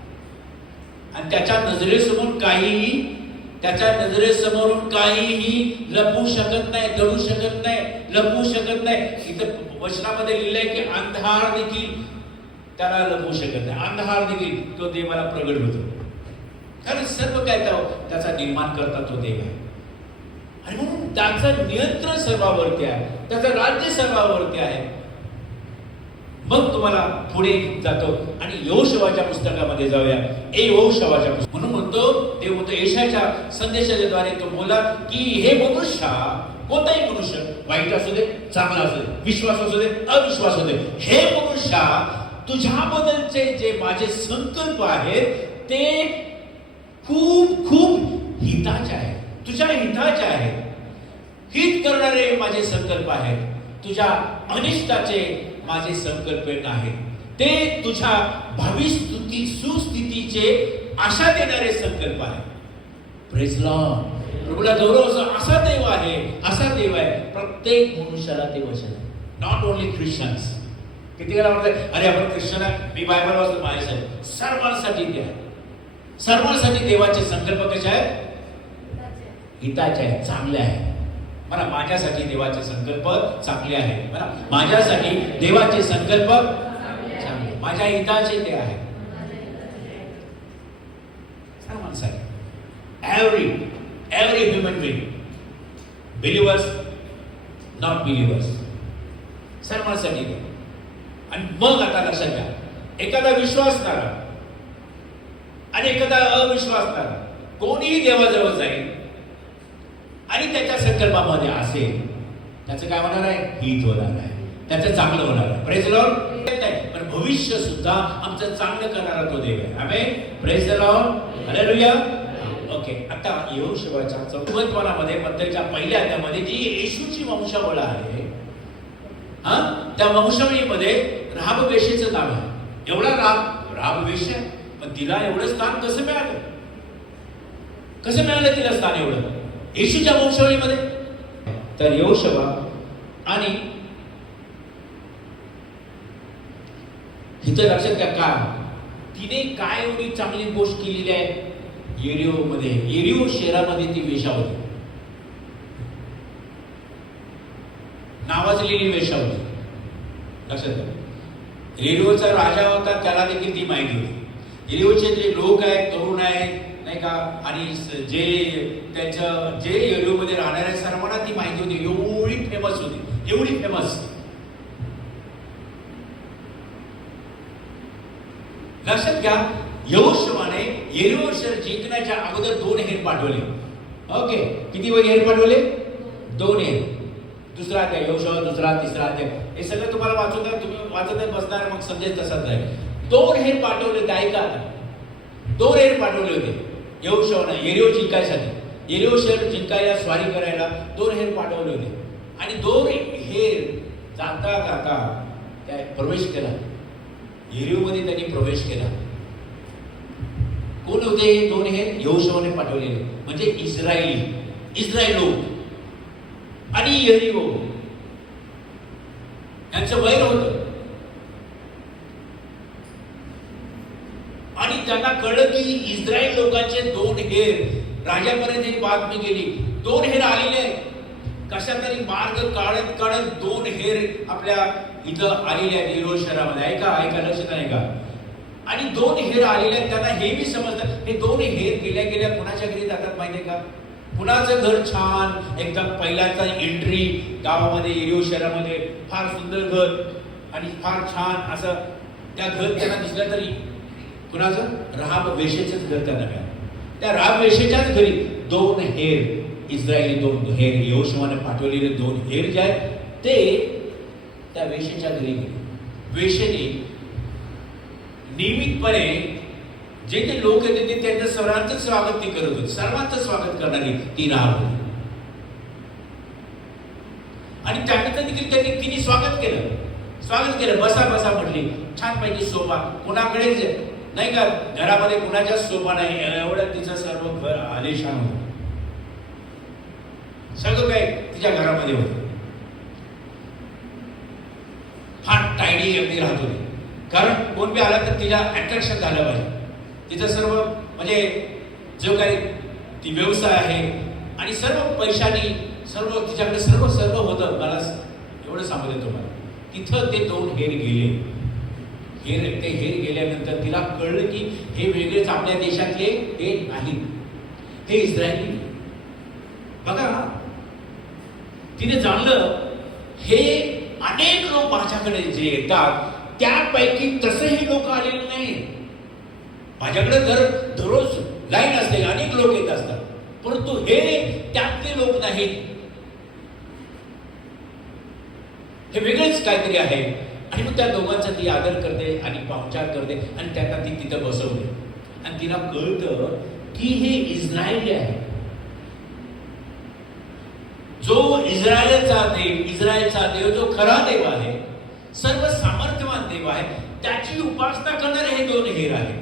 आणि त्याच्या नजरेसमोर काहीही लपू शकत नाही, दडू शकत नाही, लपू शकत नाही. इथं वचनामध्ये लिहिलंय की अंधार देखील त्याला लपू शकत नाही, अंधार देखील तो देवाला प्रगट होतो. कारण सर्व काय त्याचा निर्माण करता तो देव आहे. आणि म्हणून त्याचं नियंत्रण सर्वांवरती आहे, त्याचं राज्य सर्वांवरती आहे. मग तुम्हाला पुढे जातो आणि यहोशुआच्या पुस्तकामध्ये जाऊया. यहोशुआच्या पुस्तक म्हणून देव म्हणतो यशाच्या संदेशाच्या द्वारे तो बोला की हे मनुष्य, कोणताही मनुष्य, वाईट असू दे, चांगला असू दे, विश्वास असू दे, अविश्वास असू दे, हे मनुष्य तुझ्याबद्दलचे जे माझे संकल्प आहेत ते खूप खूप हिताचे आहेत, तुझ्या हिताचे आहेत. हित करणारे माझे संकल्प आहेत, तुझ्या अनिष्टाचे माझे संकल्प नाहीत. ते तुझ्या भावी सुस्थितीचे आशा देणारे संकल्प आहेत. Praise Lord. प्रभूला गौरव असो. असा देव आहे, असा देव आहे. प्रत्येक मनुष्याला ते वचन आहे, नॉट ओनली ख्रिश्चन्स. किती वेळा म्हणतात अरे आपण ख्रिश्चन आहे, मी बायबल वाचतो, माझ्यासाठी. सर्वांसाठी ते आहे. सर्वांसाठी देवाचे संकल्प कसे आहेत? हिताचे आहेत, चांगले आहेत. मला माझ्यासाठी देवाचे संकल्प चांगले आहेत. मला माझ्यासाठी देवाचे संकल्प चांगले, माझ्या हिताचे ते आहेत. सर्वांसाठी. Every human being, Believers, not Believers, सर्वांसाठी ते. आणि मग आता लक्षात घ्या, एखादा विश्वासणारा आणि एखादा अविश्वासणारा कोणीही देवाजवळ जाईल आणि त्याच्या संकल्पामध्ये असेल, त्याचं काय होणार आहे? हित होणार आहे, त्याचं चांगलं होणार आहे. Praise the lord. पण भविष्य सुद्धा आमचं चांगलं करणारा तो देव आहे. Amen. Praise the lord. Hallelujah. Okay. आता यहोशुआच्या 14 बद्दलच्या पहिल्या अध्यायामध्ये जी येशूची वंशावळ आहे, त्या वंशावळीमध्ये राहाब वेश्येचं नाव आहे. एवढा राहाब वेश्या, पण तिला एवढं स्थान कसं मिळालं? कसं मिळालं तिला स्थान एवढं येशूच्या वंशावळीमध्ये? तर यहोशुआ आणि इथं लक्षात घ्या का तिने काय एवढी चांगली गोष्ट केलेली आहे. येरिहो शहरामध्ये ती वेश्या होती, नावाजलेली वेश्या होती. लक्षात घ्या. येरिहोचा राजा होता, त्याला देखील ती माहिती होती. येरिहोचे जे लोक आहेत, तरुण आहेत नाही का, आणि जे येरिहोमध्ये राहणाऱ्या सर्वांना ती माहिती होती. एवढी फेमस होती, एवढी फेमस. लक्षात घ्या, यहोशुआने येरिहो शहर जिंकण्याच्या अगोदर 2 हेर पाठवले. ओके. किती हेर पाठवले? 2 हेर. दुसरा अध्याय यहोशुआ, दुसरा, तिसरा अध्याय, हे सगळं तुम्हाला तुम्ही वाचत बसणार, मग समजेल तसंच आहे. 2 हेर पाठवले होते. ऐका, 2 हेर पाठवले होते यहोशुआने येरिहो जिंकायसाठी. येरिहो शहर जिंकायला, स्वारी करायला 2 हेर पाठवले होते. आणि 2 हेर जाता जाता काय प्रवेश केला, येरिहोमध्ये त्यांनी प्रवेश केला. कोण होते हे 2 हेर? यहोशुआने पाठवलेले, म्हणजे इस्रायल लोक आणि येरिहो यांचं वैर होतं. आणि त्यांना कळलं की इस्रायल लोकांचे 2 हेर राजापर्यंत एक बातमी गेली. 2 हेर आलेले, कशा तरी मार्ग काढत काढत 2 हेर आपल्या इथं आलेले आहेत येरिहो शहरामध्ये. ऐका, लक्षात आहे का? आणि 2 हेर आलेले आहेत. त्यांना हे बी समजतं, हे 2 हेर गेल्या कुणाच्या घरी जातात माहितीये का? कुणाचं घर छान, एकदम पहिल्याचा एंट्री गावामध्ये, येरिहो शहरामध्ये फार सुंदर घर आणि फार छान असं त्या घर त्यांना दिसलं तरी कुणाचं? राहाब वेश्येचंच घर त्यांना मिळालं. त्या राहाब वेश्येच्याच घरी 2 हेर, इस्रायली 2 हेर, यहोशुआने पाठवलेले 2 हेर जे आहेत ते त्या वेश्येच्या घरी गेले. वेश्येने नियमितपणे जे ते लोक येते ते त्यांचं सर्वांचं स्वागत ती करत होती. सर्वांचं स्वागत करणारी ती राहाब होती. आणि त्यानंतर देखील तिने स्वागत केलं. बसा म्हटली. छानपैकी सोफा, कुणाकडेच नाही का घरामध्ये कुणाच्या सोफा नाही, एवढं तिचं सर्व घर आलिशान होतं. सगळं काय तिच्या घरामध्ये होतं. फार टायडी अगदी राहत होती. कारण कोण बी आला तर तिला अट्रॅक्शन झालं पाहिजे. तिचं सर्व म्हणजे जो काही ती व्यवसाय आहे आणि सर्व पैशानी सर्व तिच्याकडे सर्व सर्व होतं. मला एवढं सांगू देतो मला, तिथं ते 2 हेर गेले. ते हेर गेल्यानंतर तिला कळलं की हे वेगळेच आपल्या देशातले हे नाही, हे इस्रायली. बघा, तिने जाणलं हे अनेक लोक माझ्याकडे जे येतात त्यापैकी तसेही लोक आलेले नाही. माझ्याकडे दररोज लाईन असते, अनेक लोक येत असतात, परंतु हे त्यातले लोक नाहीत, हे वेगळेच काहीतरी आहे. आणि मग त्या दोघांचा ती आदर करते आणि पाहुणचार करते आणि त्यांना ती तिथं बसवते. आणि तिला कळतं की हे इस्रायली आहे. जो इस्रायलचा देव जो खरा देव आहे, सर्व सामर्थ्यवान देव आहे, त्याची उपासना करणारे हे 2 हेर आहेत.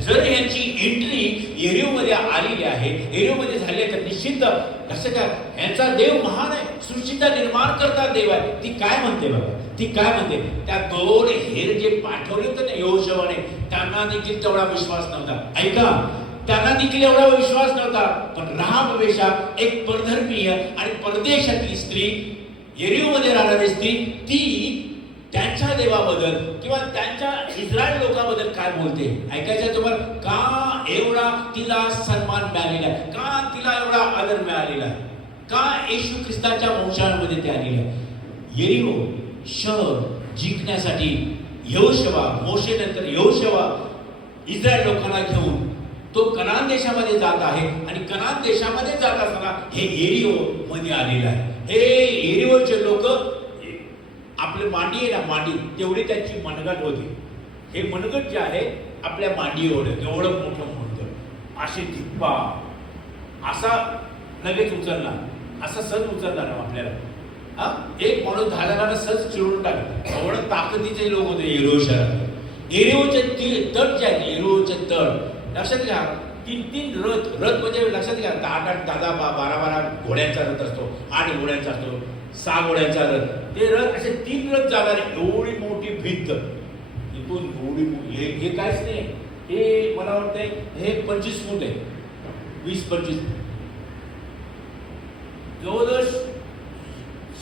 जर यांची एंट्री एरिओमध्ये आलेली आहे, एरिओमध्ये झाली तर निश्चित लक्षात घ्या, यांचा देव महान आहे, सृष्टीचा निर्माण करता देव आहे. ती काय म्हणते बघा, ती काय म्हणते, त्या 2 हेर जे पाठवले होते ना यहोशुवाने, त्यांना देखील तेवढा विश्वास नव्हता. ऐका, त्यांना देखील एवढा विश्वास नव्हता. पण राहाब वेशा एक परधर्मीय आणि परदेशातली स्त्री, एरिओमध्ये राहणारी स्त्री, ती त्यांच्या देवाबद्दल किंवा त्यांच्या इस्रायल लोकांबद्दल काय बोलते ऐकायचं तुम्हाला. का एवढा तिला सन्मान मिळालेला आहे, का तिला एवढा आदर मिळालेला आहे, का येशू ख्रिस्ताच्या वंशामध्ये ते आलेले आहे. यरीहो शहर जिंकण्यासाठी यहोशुवा, मोशेनंतर यहोशुवा इस्रायल लोकांना घेऊन तो कनान देशामध्ये जात आहे. आणि कनान देशामध्ये जात असताना हे एरिओ मध्ये आलेलं आहे. हे एरिओचे लोक, आपले मांडी आहे ना, मांडी तेवढी त्यांची मनगट होती. हे मनगट जे आहे आपल्या मांडी एवढं मोठं मनगट, असे धिप्पा असा लगेच उचलणार, असा सज उचलणार आपल्याला. एक माणूस 10 जणांना सहज चिरून टाकत, एवढं ताकदीचे लोक होते एरिओ शहरात. एरिओचे तट जे आहेत, एरिओचे तट लक्षात घ्या, 3 रथ म्हणजे लक्षात घ्या, 8 12 घोड्यांचा रथ असतो, 8 घोड्यांचा असतो, 6 घोड्यांचा रथ. ते रथ असे 3 रथ जाणारे, एवढी मोठी भिंत, इथून एवढी, हे काहीच नाही. हे मला वाटतंय हे 25 फूट आहे, 20-25, जवळजवळ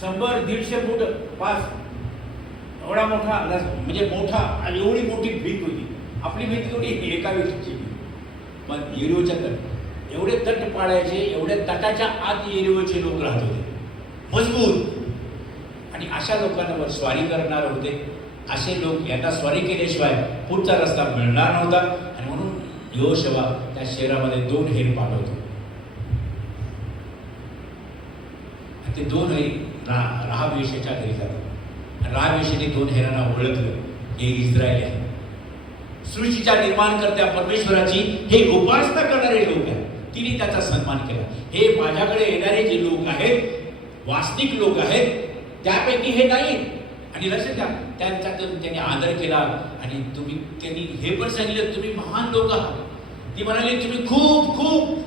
100-150 फूट 5, एवढा मोठा म्हणजे मोठा, आणि एवढी मोठी भिंत होती. आपली भिंत एवढी एका व्यक्तीची. पण एरिओच्या तट, एवढे तट पाडायचे, एवढ्या तटाच्या आत एरिओचे लोक राहत होते, मजबूत. आणि अशा लोकांवर स्वारी करणार होते. असे लोक, यांना स्वारी केल्याशिवाय पुढचा रस्ता मिळणार नव्हता. आणि म्हणून यहोशुवा त्या शहरामध्ये 2 हेर पाठवतो. ते 2 हेर राहाब वेश्याच्या घरी जातात. राहाब वेश्याने 2 हेरांना ओळखलं, हे इस्रायल आहे, सृष्टीच्या निर्माणकर्त्या परमेश्वराची हे उपासना करणारे लोक आहेत. तिने त्याचा सन्मान केला. हे माझ्याकडे येणारे जे लोक आहेत, वास्तविक लोक आहेत, त्यापैकी हे नाही. आणि लक्षात घ्या, त्यांचा त्यांनी आदर केला. आणि त्यांनी हे पण सांगितलं, तुम्ही महान लोक आहात. ती म्हणाली, तुम्ही खूप खूप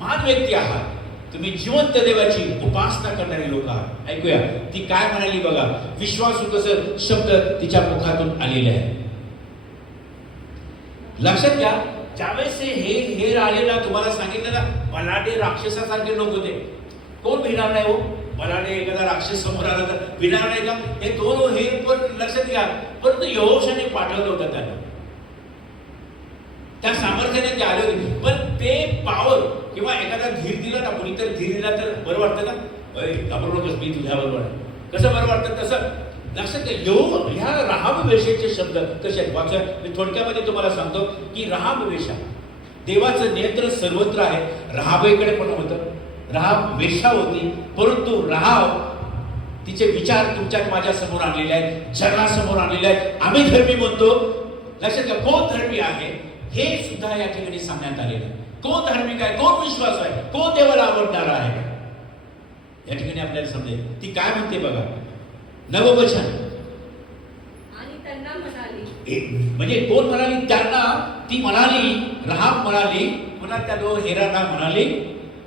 महान व्यक्ती आहात, तुम्ही जिवंत देवाची उपासना करणारे लोक आहात. ऐकूया ती काय म्हणाली बघा. विश्वासू कसं शब्द तिच्या मुखातून आलेले आहे. लक्षात घ्या, ज्यावेळेस हे हेर आलेला, तुम्हाला सांगितलं ना, बलाढ्य राक्षसासारखे लोक होते. कोण भिणार नाही हो? बलाढ्य एखादा राक्षस समोर आला तर भिणार नाही का? हे 2 हेर पण लक्षात घ्या. परंतु यहोशाने पाठवलं होतं त्यांना, त्या सामर्थ्याने ते आले होते. पण ते पावर किंवा एखादा धीर दिला ना, कोणी तर धीर दिला तर बरं वाटतं ना. घाबरू नकोस, मी तुझ्या बरोबर आहे, कसं बरं वाटतं तसं. लक्षात घ्या, ह्या राहाब वेश्याचे शब्द कसे आहेत वाचा. मी थोडक्यामध्ये तुम्हाला सांगतो की राहाब वेश्या, देवाचं नेत्र सर्वत्र आहे. राहाबेकडे पण होतं, राहाब वेश्या होती. परंतु राहाब तिचे विचार तुमच्यात माझ्या समोर आणलेले आहेत, जगासमोर आणलेले आहेत. आम्ही धर्मी म्हणतो. लक्षात घ्या, कोण धर्मी आहे हे सुद्धा या ठिकाणी सांगण्यात आलेलं आहे. कोण धार्मिक आहे, कोण विश्वास आहे, कोण देवाला आवडणार आहे, या ठिकाणी आपल्याला समजेल. ती काय म्हणते बघा, नववचन. आणि त्यांना म्हणाली, म्हणजे कोण म्हणाली त्यांना? ती म्हणाली, राहाब म्हणाली, पुन्हा त्या 2 हेरांना म्हणाली,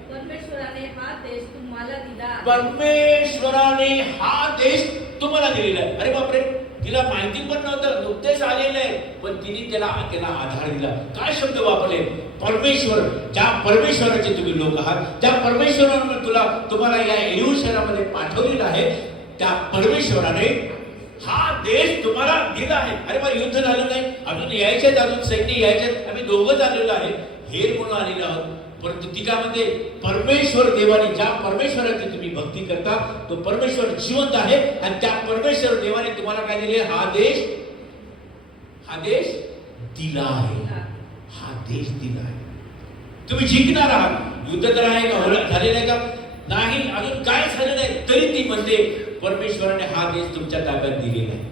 परमेश्वराने हा देश तुम्हाला दिला, परमेश्वराने हा देश तुम्हाला दिलेलं आहे. अरे बापरे, तिला माहिती पण नव्हतं, नुकतेच आलेलं आहे, पण तिने त्याला आधार दिला. काय शब्द वापरले? परमेश्वर. ज्या परमेश्वराचे तुम्ही लोक आहात, त्या परमेश्वराने तुम्हाला या एलिहू शहरामध्ये पाठवलेलं आहे, त्या परमेश्वराने हा देश तुम्हाला दिला आहे. अरे बा, युद्ध झालं नाही, अजून यायचेत, अजून सैन्य यायचेत, आम्ही दोघंच आलेलो आहे, हेर म्हणून आलेलो आहोत. परंतु तिच्यामध्ये परमेश्वर देवाने, ज्या परमेश्वराची तुम्ही भक्ती करता, तो परमेश्वर जिवंत आहे आणि त्या परमेश्वर देवाने तुम्हाला काय दिले? हा देश दिला आहे. हा देश दिला आहे. तुम्ही जिंकणार आहात. युद्ध तर आहे का? झालेलं आहे का? नाही, अजून काय झालं नाही, तरी ती म्हणते परमेश्वराने हा देश तुमच्या ताब्यात दिलेला आहे.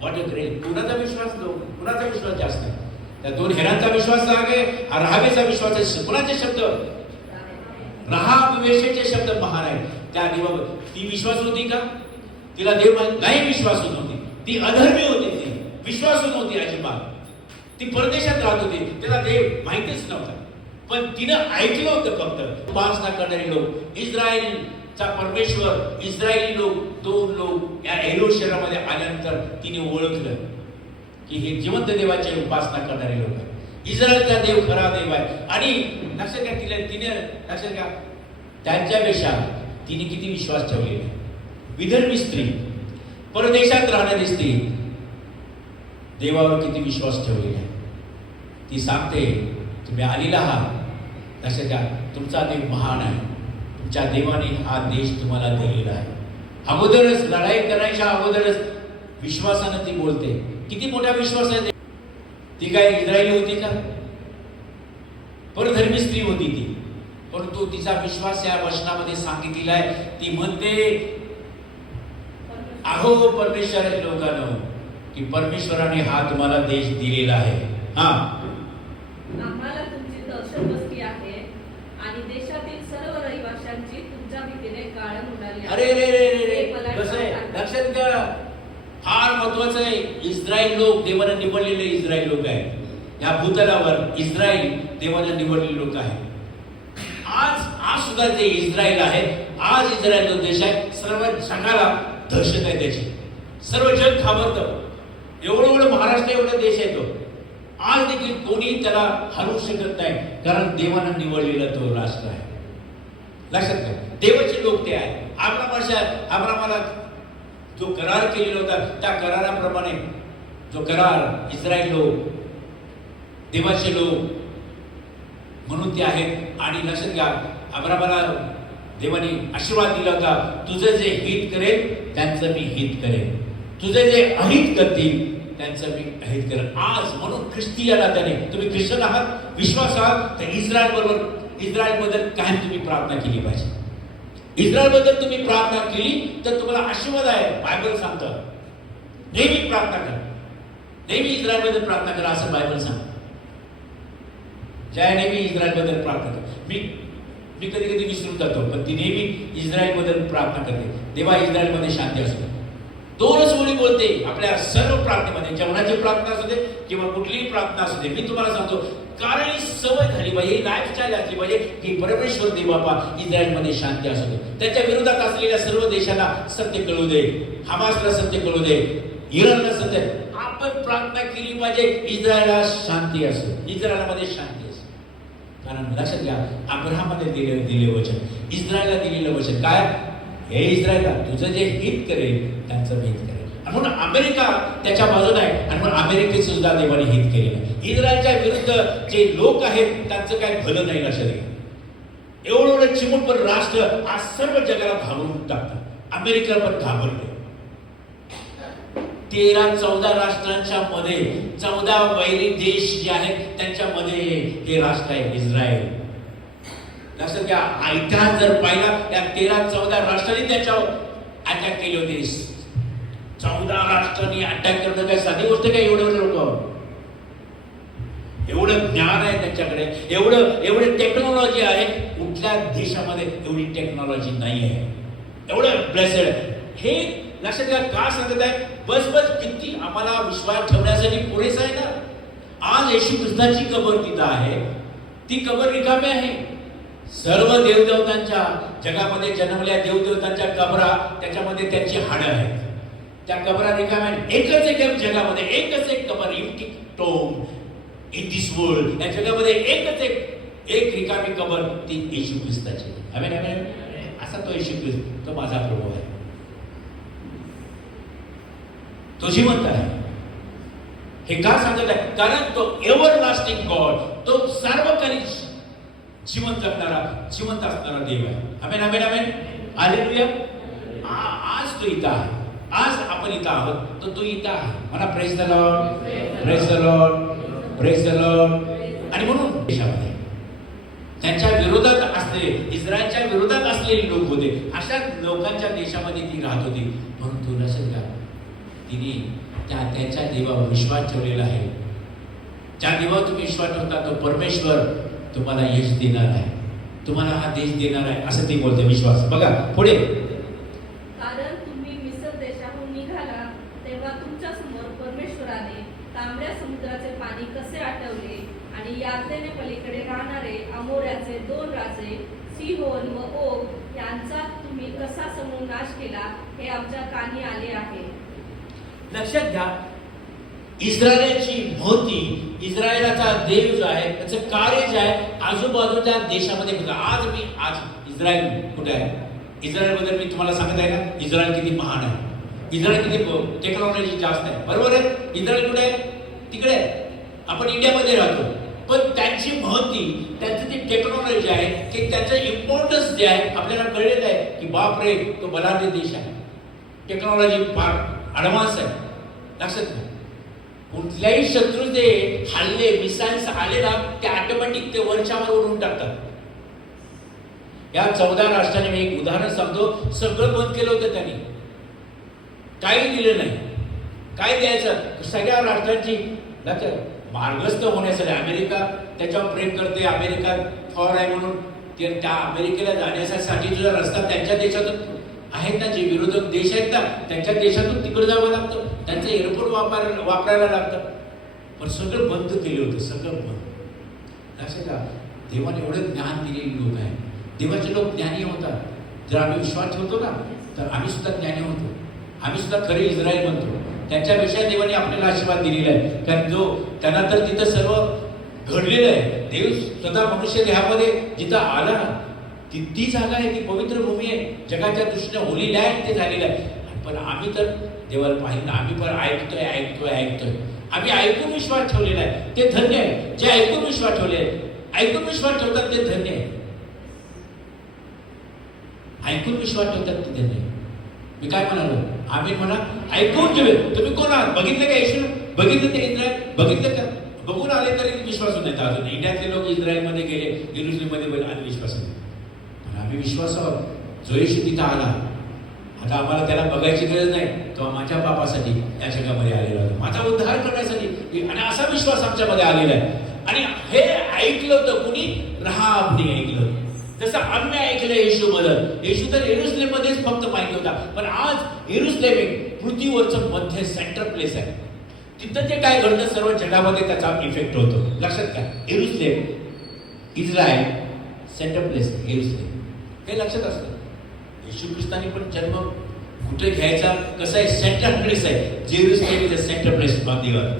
What a great. कुणाचा विश्वास जास्त आहे? त्या दोन हेरांचा विश्वास आहे, राहावेचा विश्वास आहे. कुणाचे शब्द? राहाब वेशेचे शब्द महान आहेत. त्या देवा ती विश्वास होती का? तिला देव नाही विश्वास नव्हती. ती अधर्मी होती, ती विश्वास नव्हती अजिबात. ती परदेशात राहत होती, त्याला देव माहितीच नव्हता. पण तिनं ऐकलं होतं फक्त. उपासना करणारे लोक, इस्रायलचा परमेश्वर, इस्रायली लोक, दोन लोक या एलिहू शहरामध्ये आल्यानंतर तिने ओळखलं की हे जिवंत देवाचे उपासना करणारे लोक आहेत. इस्रायलचा देव खरा देव आहे. आणि लक्षात घ्या, तिने लक्षात घ्या, त्यांच्यापेक्षा तिने किती विश्वास ठेवलेला. विधर्मी स्त्री, परदेशात राहणारी स्त्री देवावर किती विश्वास ठेवलेला आहे. ती सांगते, तुम्ही आलेला आहात, लक्षात घ्या, तुमचा देव महान आहे. तुमच्या देवाने हा देश तुम्हाला दिलेला आहे. अगोदरच लढाई करायच्या अगोदरच विश्वासानं ती बोलते. किती मोठा विश्वास आहे. ती काय इस्रायली होती का? परधर्मी स्त्री होती ती, परंतु तिचा विश्वास या वचनामध्ये सांगितलेला आहे. ती म्हणते, अहो परमेश्वराच्या लोकांनो, की परमेश्वराने हा तुम्हाला देश दिलेला आहे. आम्हाला तुमची दहशत बसली आहे आणि देशातील सर्व रहिवाशांची तुमच्या भीतीने काळण उडाली. अरे रे रे रे रे, कसं आहे लक्षात घ्या, फार महत्वाचं आहे. इस्रायल लोक देवाने निवडलेले इस्रायल लोक आहेत. या भूतलावर इस्रायल देवाने निवडलेले लोक आहेत. आज सुद्धा जे इस्रायल आहे, आज इस्रायल जो देश आहे, सर्व जगाला दहशत आहे त्याची. सर्व जग घाबरतं. एवढं महाराष्ट्र एवढा देश आहे तो. आज देखील कोणी त्याला हरवू शकत नाही, कारण देवानं निवडलेला तो राष्ट्र आहे. लक्षात घ्या, देवाचे लोक ते आहे. अब्रामाला जो करार केलेला होता, त्या कराराप्रमाणे जो करार इस्रायल लोक, देवाचे लोक म्हणून ते आहेत. आणि लक्षात घ्या, अब्रामाला देवाने आशीर्वाद दिला होता, तुझं जे हित करेल त्यांचं मी हित करेन, तुझे जे अहित करतील त्यांचं मी अहित करेन. आज म्हणून ख्रिस्तियाला त्याने, तुम्ही ख्रिश्चन आहात, विश्वास आहात, तर इस्रायल बद्दल काय तुम्ही प्रार्थना केली पाहिजे. इस्रायल बद्दल तुम्ही प्रार्थना केली तर तुम्हाला आशीर्वाद आहे. बायबल सांगतं, नेहमी प्रार्थना करा, नेहमी इस्रायल बद्दल प्रार्थना करा, असं बायबल सांगतं. ज्या नेहमी इस्रायल बद्दल प्रार्थना करा. मी कधी कधी विसरून जातो, पण ती नेहमी इस्रायल बद्दल प्रार्थना करते. देवा इस्रायलमध्ये शांती असते. दोनच ओळी बोलते आपल्या सर्व प्रार्थनेमध्ये, जेवणाची प्रार्थना असू दे किंवा कुठलीही प्रार्थना असू दे. मी तुम्हाला सांगतो, कारण ही सवय झाली पाहिजे, लाईफस्टाईल असली पाहिजे की परमेश्वर देव बाबा इस्रायलमध्ये शांती असू दे. त्याच्या विरोधात असलेल्या सर्व देशाला सत्य कळू दे, हमासला सत्य कळू दे, इराणला सत्य. आपण प्रार्थना केली पाहिजे, इस्रायलला शांती असो, इस्रायलमध्ये शांती असो. कारण लक्षात घ्या, अब्राहामध्ये दिले वचन, इस्रायलला दिलेलं वचन काय? हे इस्रायला, तुझं जे हित करेल त्यांचं हित करेल. म्हणून अमेरिका त्याच्या बाजूला आहे, आणि म्हणून अमेरिकेचं सुद्धा देवाने हित केलेलं आहे. इस्रायलच्या विरुद्ध जे लोक आहेत त्यांचं काय भलं नाही. लक्षात घ्या, एवढं चिमुटभर राष्ट्र आज सर्व जगाला घाबरून टाकतात. अमेरिका पण घाबरते. 13-14 राष्ट्रांच्या मध्ये 14 वैरी देश जे आहेत त्यांच्यामध्ये हे राष्ट्र आहे इस्रायल. लक्षात घ्या, इतिहास जर पाहिला, त्या 13-14 राष्ट्रांनी त्याच्यावर अटॅक केले होते. 14 राष्ट्रांनी अटॅक करणं काय साधी गोष्ट काय? एवढे लोक, एवढं ज्ञान आहे त्यांच्याकडे, एवढे टेक्नॉलॉजी आहे. कुठल्या देशामध्ये एवढी टेक्नॉलॉजी नाही आहे. एवढं ब्लेसेड हे लक्षात घ्या. का सांगत आहे? बस किती आम्हाला विश्वास ठेवण्यासाठी पुरेसा आहे ना. आज येशू ख्रिस्ताची कबर तिथं आहे, ती कबर रिकामी आहे. सर्व देवदेवतांच्या जगामध्ये जन्मल्या देवदेवतांच्या कबरा, त्याच्यामध्ये त्यांची हाडं आहेत. त्या कबरा रिकाम्या, एकच एक जगामध्ये एकच एक कबर, empty tomb in this world, या जगामध्ये एकच एक रिकामी कबर, ती येशू ख्रिस्ताची. आमेन आमेन. असा तो येशू ख्रिस्त, तो माझा प्रभू आहे, तो जिवंत आहे. हे का सांगत आहे? कारण तो एव्हर लास्टिंग गॉड, तो सार्वकालिक जिवंत जिवंत असणारा देव आहे. आमेन आमेन आमेन. हालेलुया. आज तो इथं आहे, आज आपण इथं आहोत, तो तो इथं आहे. मला praise the Lord, praise the Lord, praise the Lord. आणि म्हणून देशामध्ये त्यांच्या विरोधात असलेले, इस्रायलच्या विरोधात असलेले लोक होते, अशा लोकांच्या देशामध्ये ती राहत होती. परंतु लक्षात घ्या, तिने त्यांच्या देवावर विश्वास ठेवलेला आहे. ज्या देवावर तुम्ही विश्वास ठेवता तो परमेश्वर तुम्हाला यश देणार आहे, तुम्हाला हा देश देणार आहे, असं ती बोलते. विश्वास बघा पुढे. कारण तुम्ही मिस्र देशाहून निघाला तेव्हा तुमच्या समोर परमेश्वराने तांबड्या समुद्राचे पाणी कसे आटवले आणि यार्देने पलीकडे राहणारे अमोऱ्याचे 2 राजे सिहोन व ओग यांचा तुम्ही कसा समूळ नाश केला हे आमच्या कानी आले आहे. लक्षात घ्या, इस्रायलची भोवती इस्रायलाचा देव जो आहे, त्याचं कार्य जे आहे आजूबाजूच्या देशामध्ये होतं. आज इस्रायल कुठे आहे? इस्रायलबद्दल मी तुम्हाला सांगत आहे ना, इस्रायल किती महान आहे, इस्रायल किती टेक्नॉलॉजी जास्त आहे, बरोबर आहे. इस्रायल कुठे आहे? तिकडे आहे. आपण इंडियामध्ये राहतो, पण त्यांची महती, त्यांची ती टेक्नॉलॉजी आहे की त्याचं इम्पॉर्टन्स जे आहे आपल्याला कळलेलं आहे की बापरे, तो बलाढ्य देश आहे, टेक्नॉलॉजी फार ॲडव्हान्स आहे. लक्षात घ्या, कुठल्याही शत्रूचे हल्ले, मिसाईल्स आले ना, ते ऑटोमॅटिक ते वरच्यावर उडून टाकतात. या 14 राष्ट्रांनी मी एक उदाहरण सांगतो, सगळं बंद केलं होतं त्यांनी, काही दिलं नाही. काय द्यायचं? सगळ्या राष्ट्रांची मार्गस्थ होण्यासाठी अमेरिका त्याच्यावर प्रेम करते, अमेरिका फॉर आहे म्हणून त्या अमेरिकेला जाण्यासाठी जो रस्ता त्यांच्या देशातून आहेत ना, जे विरोधक देश आहेत ना, त्यांच्या देशातून तिकडे जावं लागतं, त्यांचं एअरपोर्ट वापरायला लागतं. पण सगळं बंद केलं होतं, सगळं बंद. लक्षात घ्या, देवाने एवढं ज्ञान दिलेली लोक आहेत, देवाचे लोक ज्ञानी होतात. जर आम्ही विश्वास ठेवतो ना, तर आम्ही सुद्धा ज्ञानी होतो, आम्ही सुद्धा खरे इस्रायल बनतो. त्यांच्यापेक्षा देवाने आपल्याला आशीर्वाद दिलेला आहे, कारण जो त्यांना तर तिथं सर्व घडलेलं आहे. देव स्वतः मनुष्य देहामध्ये जिथं आला ना, ती जागा आहे, ती पवित्र भूमी आहे, जगाच्या दृष्टीने होली लँड ते झालेलं आहे. पण आम्ही तर देवाला पाहिलं ना, आम्ही पण ऐकतोय. आम्ही ऐकून विश्वास ठेवलेला आहे, ते धन्य आहे. जे ऐकून विश्वास ठेवले, ऐकून विश्वास ठेवतात ते धन्य आहे. ऐकून विश्वास ठेवतात ते धन्य आहे. मी काय म्हणालो? आम्ही म्हणा ऐकून घेऊ. तुम्ही कोण आहात? बघितलं का येशू? बघितलं ते इस्रायल? बघितलं का? बघून आले तरी विश्वास नाही. अजून इंडियातले लोक इस्रायलमध्ये गेले, येरुशलेममध्ये आणि विश्वास नाही. पण आम्ही विश्वास आहोत, जो येशू तिथं आला, आता आम्हाला त्याला बघायची गरज नाही, तो माझ्या पापासाठी या जगामध्ये आलेला होता, माझा उद्धार करण्यासाठी, आणि असा विश्वास आमच्यामध्ये आलेला आहे. आणि हे ऐकलं होतं कुणी? रहाबने ऐकलं. जसं आम्ही ऐकलं येशूबद्दल. येशू तर येरुशलेममध्येच फक्त माहिती होता, पण आज येरुशलेम पृथ्वीवरचं मध्य सेंटर प्लेस आहे. तिथं जे काय घडतं सर्व जगामध्ये त्याचा इफेक्ट होतो. लक्षात घ्या, येरुशलेम इस्रायल सेंटर प्लेस येरुशलेम, हे लक्षात असतं. येशू ख्रिस्ताने पण जन्म कुठे घ्यायचा, कसं आहे, सेंटर प्लेस आहे. Jerusalem is a centre place of the earth.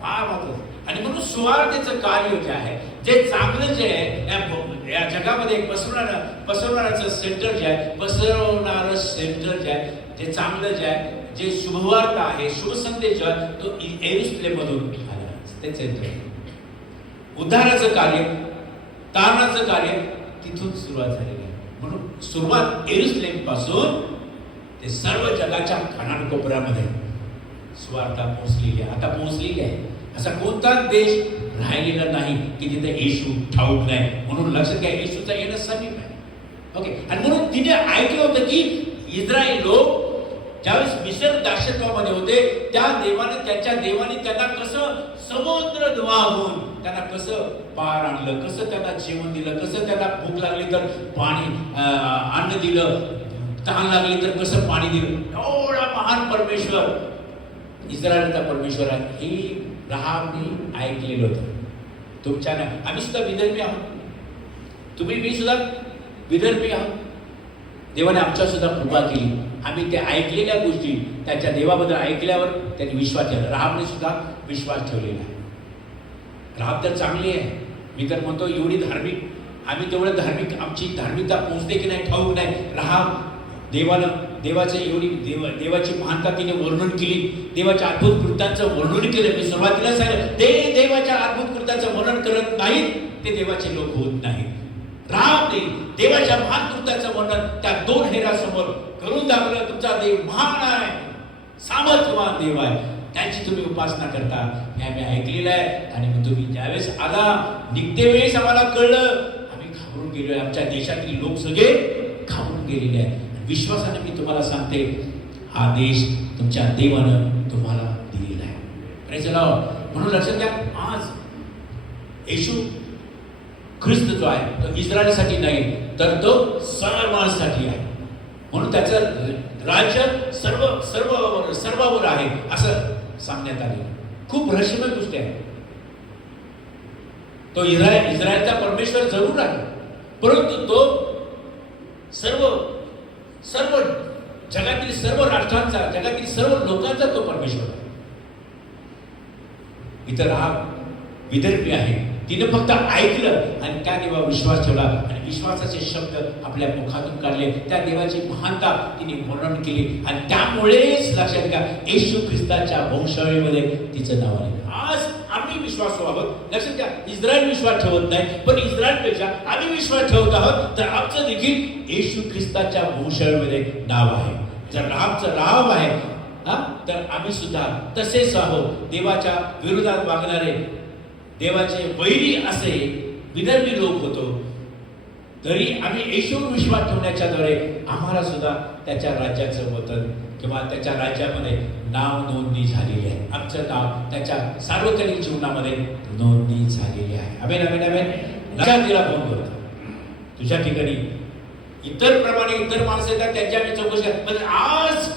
फार महत्त्वाचं. आणि म्हणून सुवार्तेचं कार्य जे आहे, जे चांगलं जे आहे या जगामध्ये पसरवणाऱ्याचं सेंटर जे आहे, पसरवणारं सेंटर जे आहे, जे चांगलं जे आहे, जे शुभवार्त आहे, शुभ संदेश जो आहे, तो येरुशलेम मधून आला. ते सेंटर. उद्धाराचं कार्य, तारणाचं कार्य तिथून सुरुवात झालेली आहे. म्हणून सुरुवात येरुशलेम पासून ते सर्व जगाच्या कानाकोपऱ्यामध्ये सुवार्ता पोहोचलेली आहे. आता पोहोचलेली आहे. असा कोणताच देश राहिलेला नाही की तिथे येशू ठाऊक नाही. म्हणून लक्षात घ्या, येशूचा येणं समीप आहे. ओके. आणि म्हणून तिने ऐकलं होतं की इस्रायल लोक ज्यावेळेस मिस्र दासत्वामध्ये होते, त्या देवाने, त्यांच्या देवाने त्यांना कसं समुद्र द्वाहून त्यांना कसं पार आणलं, कसं त्यांना जेवण दिलं, कसं त्यांना भूक लागली तर पाणी, अन्न दिलं, तहान लागली तर कसं पाणी दिलं. एवढा महान परमेश्वर इस्रायलचा परमेश्वर आहे, ही रहाबने ऐकलेलं होतं. तुमच्या आम्ही सुद्धा विदर्भी आहोत, तुम्ही मी सुद्धा विदर्भी आहोत. देवाने आमच्या सुद्धा कृपा केली. आम्ही त्या ऐकलेल्या गोष्टी त्याच्या देवाबद्दल ऐकल्यावर त्यांनी विश्वास ठेवला. राहाबने सुद्धा विश्वास ठेवलेला आहे. राहाब तर चांगली आहे. मी तर म्हणतो एवढी धार्मिक, आम्ही तेवढं धार्मिक, आमची धार्मिकता पोहोचते की नाही ठाऊक नाही. राहाब देवाचं एवढी देवाची महानता तिने वर्णन केली, देवाच्या अद्भुत कृत्यांचं वर्णन केलं. मी सुरुवातीला सांगितलं, ते देवाच्या अद्भुत कृत्याचं वर्णन करत नाहीत ते देवाचे लोक होत नाहीत. राहाबने देवाच्या महान कृत्याचं वर्णन त्या 2 हेरासमोर करून दाखवलं. तुमचा देव महान आहे, सामर्थ्यवान देव आहे, त्याची तुम्ही उपासना करता हे आम्ही ऐकलेलं आहे. आणि मग तुम्ही ज्यावेळेस आला निघते वेळेस आम्हाला कळलं, आम्ही घाबरून गेलोय. आमच्या देशातील लोक सगळे घाबरून गेलेले आहेत. विश्वासाने मी तुम्हाला सांगते, हा देश तुमच्या देवानं तुम्हाला दिलेला आहे. Praise the Lord. म्हणून लक्षात घ्या, आज येशू ख्रिस्त जो आहे तो इस्रायलसाठी नाही तर तो सर्वांसाठी आहे. म्हणून त्याचं राज्य सर्वावर आहे असं सांगण्यात आले. खूप रहस्यमय गोष्ट आहे. तो इस्रायलचा परमेश्वर जरूर आहे, परंतु तो सर्व जगातील सर्व राष्ट्रांचा, जगातील सर्व लोकांचा तो परमेश्वर आहे. इतर राहाब विदर्भी आहे, तिने फक्त ऐकलं आणि त्या देवावर विश्वास ठेवला आणि विश्वासाचे शब्द आपल्या मुखातून काढले. त्या देवाची महानता तिने वर्णन केली आणि त्यामुळेच लक्षात घ्या, येशू ख्रिस्ताच्या वंशावळीमध्ये तिचं नाव आलं. आज आम्ही विश्वासू आहोत. लक्षात घ्या, इस्रायल विश्वास ठेवत नाही, पण इस्रायलपेक्षा आम्ही विश्वास ठेवत आहोत. तर आमचं देखील येशू ख्रिस्ताच्या वंशावळीमध्ये नाव आहे. जर राहाबचं राहाब आहे तर आम्ही सुद्धा तसेच आहोत. देवाच्या विरोधात वागणारे, देवाचे वैरी असे विदर्भी लोक होतो, तरी आम्ही येशूवर विश्वास ठेवण्याच्याद्वारे आम्हाला सुद्धा त्याच्या राज्याचं वतन किंवा त्याच्या राज्यामध्ये नाव नोंदणी झालेली आहे. आमचं नाव त्याच्या सार्वजनिक जीवनामध्ये नोंदणी झालेली आहे. आमेन आमेन आमेन. लक्षात तिला फोन करतो. तुझ्या ठिकाणी इतर माणसं येतात, त्यांच्या मी चौकशी करतो. पण आज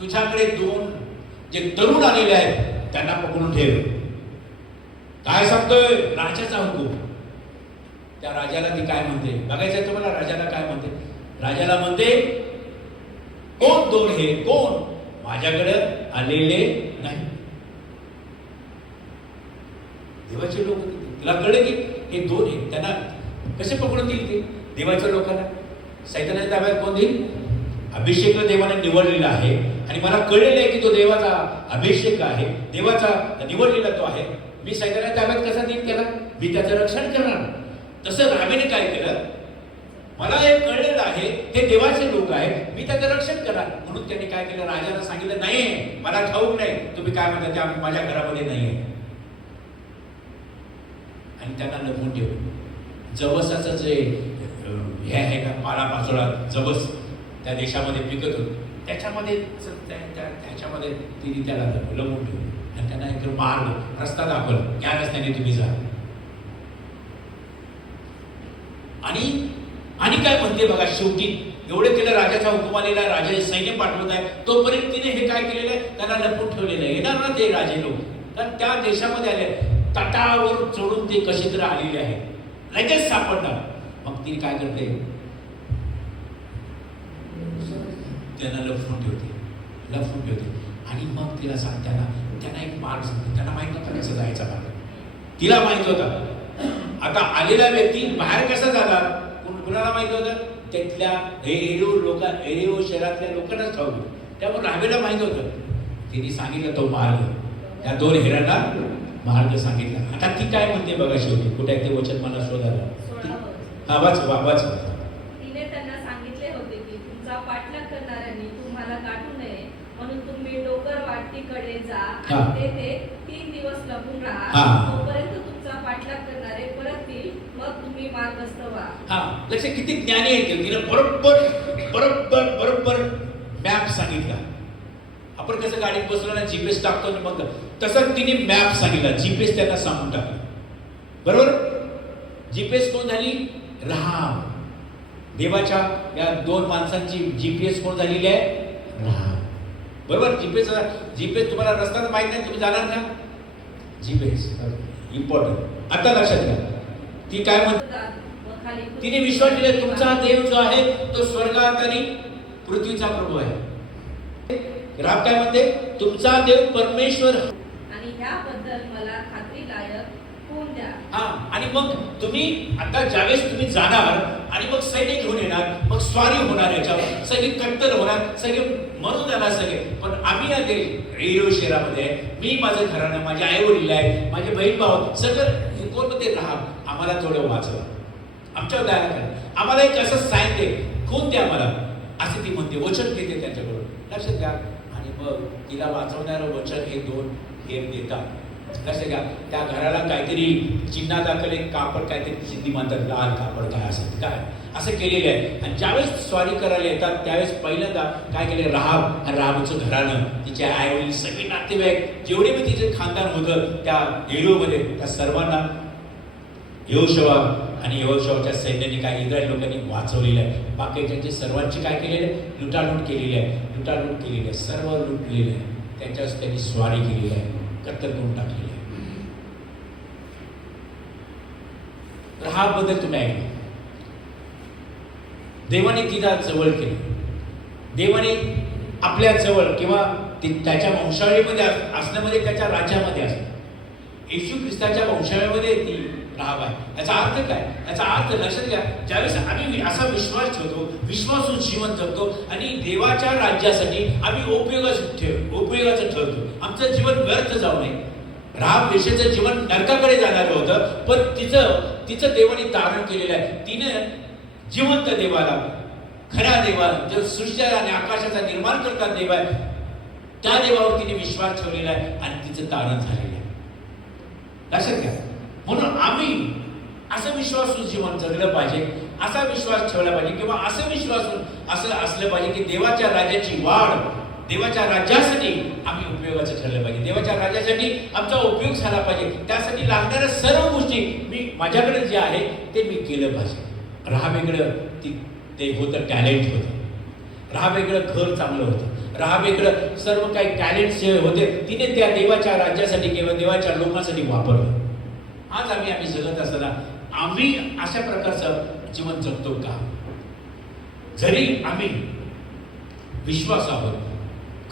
तुझ्याकडे 2 जे तरुण आलेले आहेत त्यांना पकडून ठेव. काय सांगतोय? राजाचा हुकूम. त्या राजाला ती काय म्हणते बघायचं तुम्हाला. राजाला काय म्हणते? राजाला म्हणते, कोण 2 हे? कोण? माझ्याकडे आलेले नाही. देवाचे लोक तिला कळले की हे 2 हे, त्यांना कसे पकडून देईल ते देवाच्या लोकांना? सैतानाच्या ताब्यात कोण देईल? अभिषेकला देवाने निवडलेला आहे आणि मला कळलेलं आहे की तो देवाचा अभिषेक आहे, देवाचा निवडलेला तो आहे. मी सैतानाच्या ताब्यात कसा देईल त्याला? मी त्याचं रक्षण करणार. तसं रामेने काय केलं? मला हे कळलेलं आहे हे देवाचे लोक आहे, मी त्याचं रक्षण करणार. म्हणून त्यांनी काय केलं? राजाला सांगितलं, नाही मला ठाऊक नाही, तुम्ही काय म्हणता ते माझ्या घरामध्ये नाही आहे. आणि त्यांना लपवून ठेवलं. जवसाचं जे हे आहे का, पालापाचोळा जवस त्या देशामध्ये पिकत होत, त्याच्यामध्ये तिने त्याला लपवून ठेवलं आणि त्यांना एक मार्ग, रस्ता दाखवला, या रस्त्याने तुम्ही जा. आणि काय म्हणते बघा, शेवटी एवढे केलं, राजाचा हुकूम आलेला आहे, राजाचे सैन्य पाठवत आहे, तोपर्यंत तिने हे काय केलेलं आहे? त्यांना लपवून ठेवलेलं आहे. येणार ना ते राजे लोक, कारण त्या देशामध्ये आले, तटावर चढून ते कसे तरी आलेले आहे, लगेच सापडणार. मग ती काय करते? त्यांना लपवून ठेवते आणि मग तिला त्यांना एक मार्ग सांगते. त्यांना माहित नव्हता कसं जायचा मार्ग, तिला माहित होता. आता आलेला व्यक्ती बाहेर कसा झाला कुणाला माहित होतं? तिथल्या एरिओ शहरातल्या लोकांनाच ठाऊक. त्यामुळे रामेला माहित होतं. तिने सांगितलं तो मार्ग, त्या 2 हेरांना मार्ग सांगितला. आता ती काय म्हणते बघा शेवटी, कुठे ते वचन मला शोधायला. हा वाच. तिने त्यांना सांगितले होते की तुमचा पाठलाग करणाऱ्यांनी तुम्हाला गाठू नये, म्हणून तुम्ही डोंगर वाटेकडे जा आणि तेथे 3 दिवस लपून राहा. तोपर्यंत तुमचा पाठलाग करणारे परत येईल, मग तुम्ही मार्गस्थ व्हा. लक्ष किती ज्ञानी आहे. तिने बरोबर मॅप सांगितला. आपण कसं गाडीत बसलो ना जीपीएस टाकतो ना, मग तसं तिने मॅप सांगितला, जीपीएस त्यांना सांगून टाकला. बरोबर. जीपीएस कोण झाली? राहाब. देवाच्या या 2 माणसांची जीपीएस कोण झालेली आहे? राहाब. बरोबर. जीपीएस तुम्हाला रस्ता माहित नाही, तुम्ही जाणार का? GPS important. आता लक्षात घ्या, ती काय म्हणते? तिने विश्वास दिला, तुमचा देव जो आहे तो स्वर्गात आणि पृथ्वीचा प्रभू आहे. राब काय म्हणते? तुमचा देव परमेश्वर. आणि ह्याबद्दल मला खात्रीलायक होऊन द्या. हा, आणि मग तुम्ही आता ज्यावेळेस तुम्ही जाणार आणि मग सैनिक घेऊन येणार, मग स्वारी होणार, याच्यावर सगळे कत्तल होणार, सगळे मरून जाणार सगळे. पण आम्ही या रेडिओ शहरामध्ये, मी, माझं घराणं, माझे आई वडील आहे, माझे बहीण भाऊ, सगळं कोण मध्ये राहा, आम्हाला थोडं वाचवा, आमच्यावर दया करा, आम्हाला एक असं साथ दे, खून द्या मला, असे ती म्हणते, वचन घेते त्यांच्याकडून. लक्षात घ्या. आणि मग तिला वाचवणारं वचन हे 2 हेर देतात. लक्षात घ्या. त्या घराला काहीतरी चिन्हा दाखल एक कापड, काहीतरी सिद्धी म्हणतात, लाल कापड काय असेल काय असं केलेलं आहे. आणि ज्यावेळेस स्वारी करायला येतात त्यावेळेस पहिल्यांदा काय केले, राहाब आणि राहाबचं घराणं, तिचे आई वडील, सगळे नातेवाईक, जेवढे मी तिचे खानदान होतं त्या एरिओमध्ये, त्या सर्वांना यहोशुवा आणि यहोशुवाच्या सैन्याने काय इस्रायल लोकांनी वाचवलेलं आहे. बाकीच्या सर्वांची काय केलेलं आहे, लुटालूट केलेली आहे, लुटालूट केलेली आहे, सर्व लुटलेलं आहे. त्याच्यावर त्यांनी स्वारी केलेली आहे, कत्तल करून टाकलेली आहे. राहाबबद्दल तुम्ही ऐकलं, देवाने तिला जवळ केलं, देवाने आपल्या जवळ किंवा त्याच्या वंशावळीमध्ये असण्यामध्ये, त्याच्या राज्यामध्ये असणं, येशू ख्रिस्ताच्या वंशावळीमध्ये ती राहाब आहे. याचा अर्थ काय? याचा अर्थ लक्षात घ्या, ज्यावेळेस आम्ही असा विश्वास ठेवतो, विश्वासून जीवन जगतो आणि देवाच्या राज्यासाठी आम्ही उपयोगाचं ठरतो, आमचं जीवन व्यर्थ जाऊ नये. राहाब वेश्येचं जीवन नरकाकडे जाणार होतं, पण तिचं देवाने तारण केलेलं आहे. तिने जिवंत देवाला, खऱ्या देवाला, जो सृष्टी आणि आकाशाचा निर्माण करता देव आहे, त्या देवावर तिने विश्वास ठेवलेला आहे आणि तिचं तारण झालेलं आहे. लक्षात घ्या. म्हणून आम्ही असं विश्वासून जीवन जगलं पाहिजे, असा विश्वास ठेवला पाहिजे, किंवा असं विश्वासून असं असलं पाहिजे की देवाच्या राज्याची वाढ, देवाच्या राज्यासाठी आम्ही उपयोगाचं ठरलं पाहिजे, देवाच्या राज्यासाठी आमचा उपयोग झाला पाहिजे. त्यासाठी लागणाऱ्या सर्व गोष्टी मी माझ्याकडे जे आहे ते मी केलं पाहिजे. राहाबेकडं ते होतं, टॅलेंट होतं, राहाबेकडं घर चांगलं होतं, राहाबेकडं सर्व काही टॅलेंट्स जे होते तिने त्या देवाच्या राज्यासाठी किंवा देवाच्या लोकांसाठी वापरलं. आज आम्ही जगत असताना आम्ही अशा प्रकारचं जीवन जगतो का? जरी आम्ही विश्वास आहोत,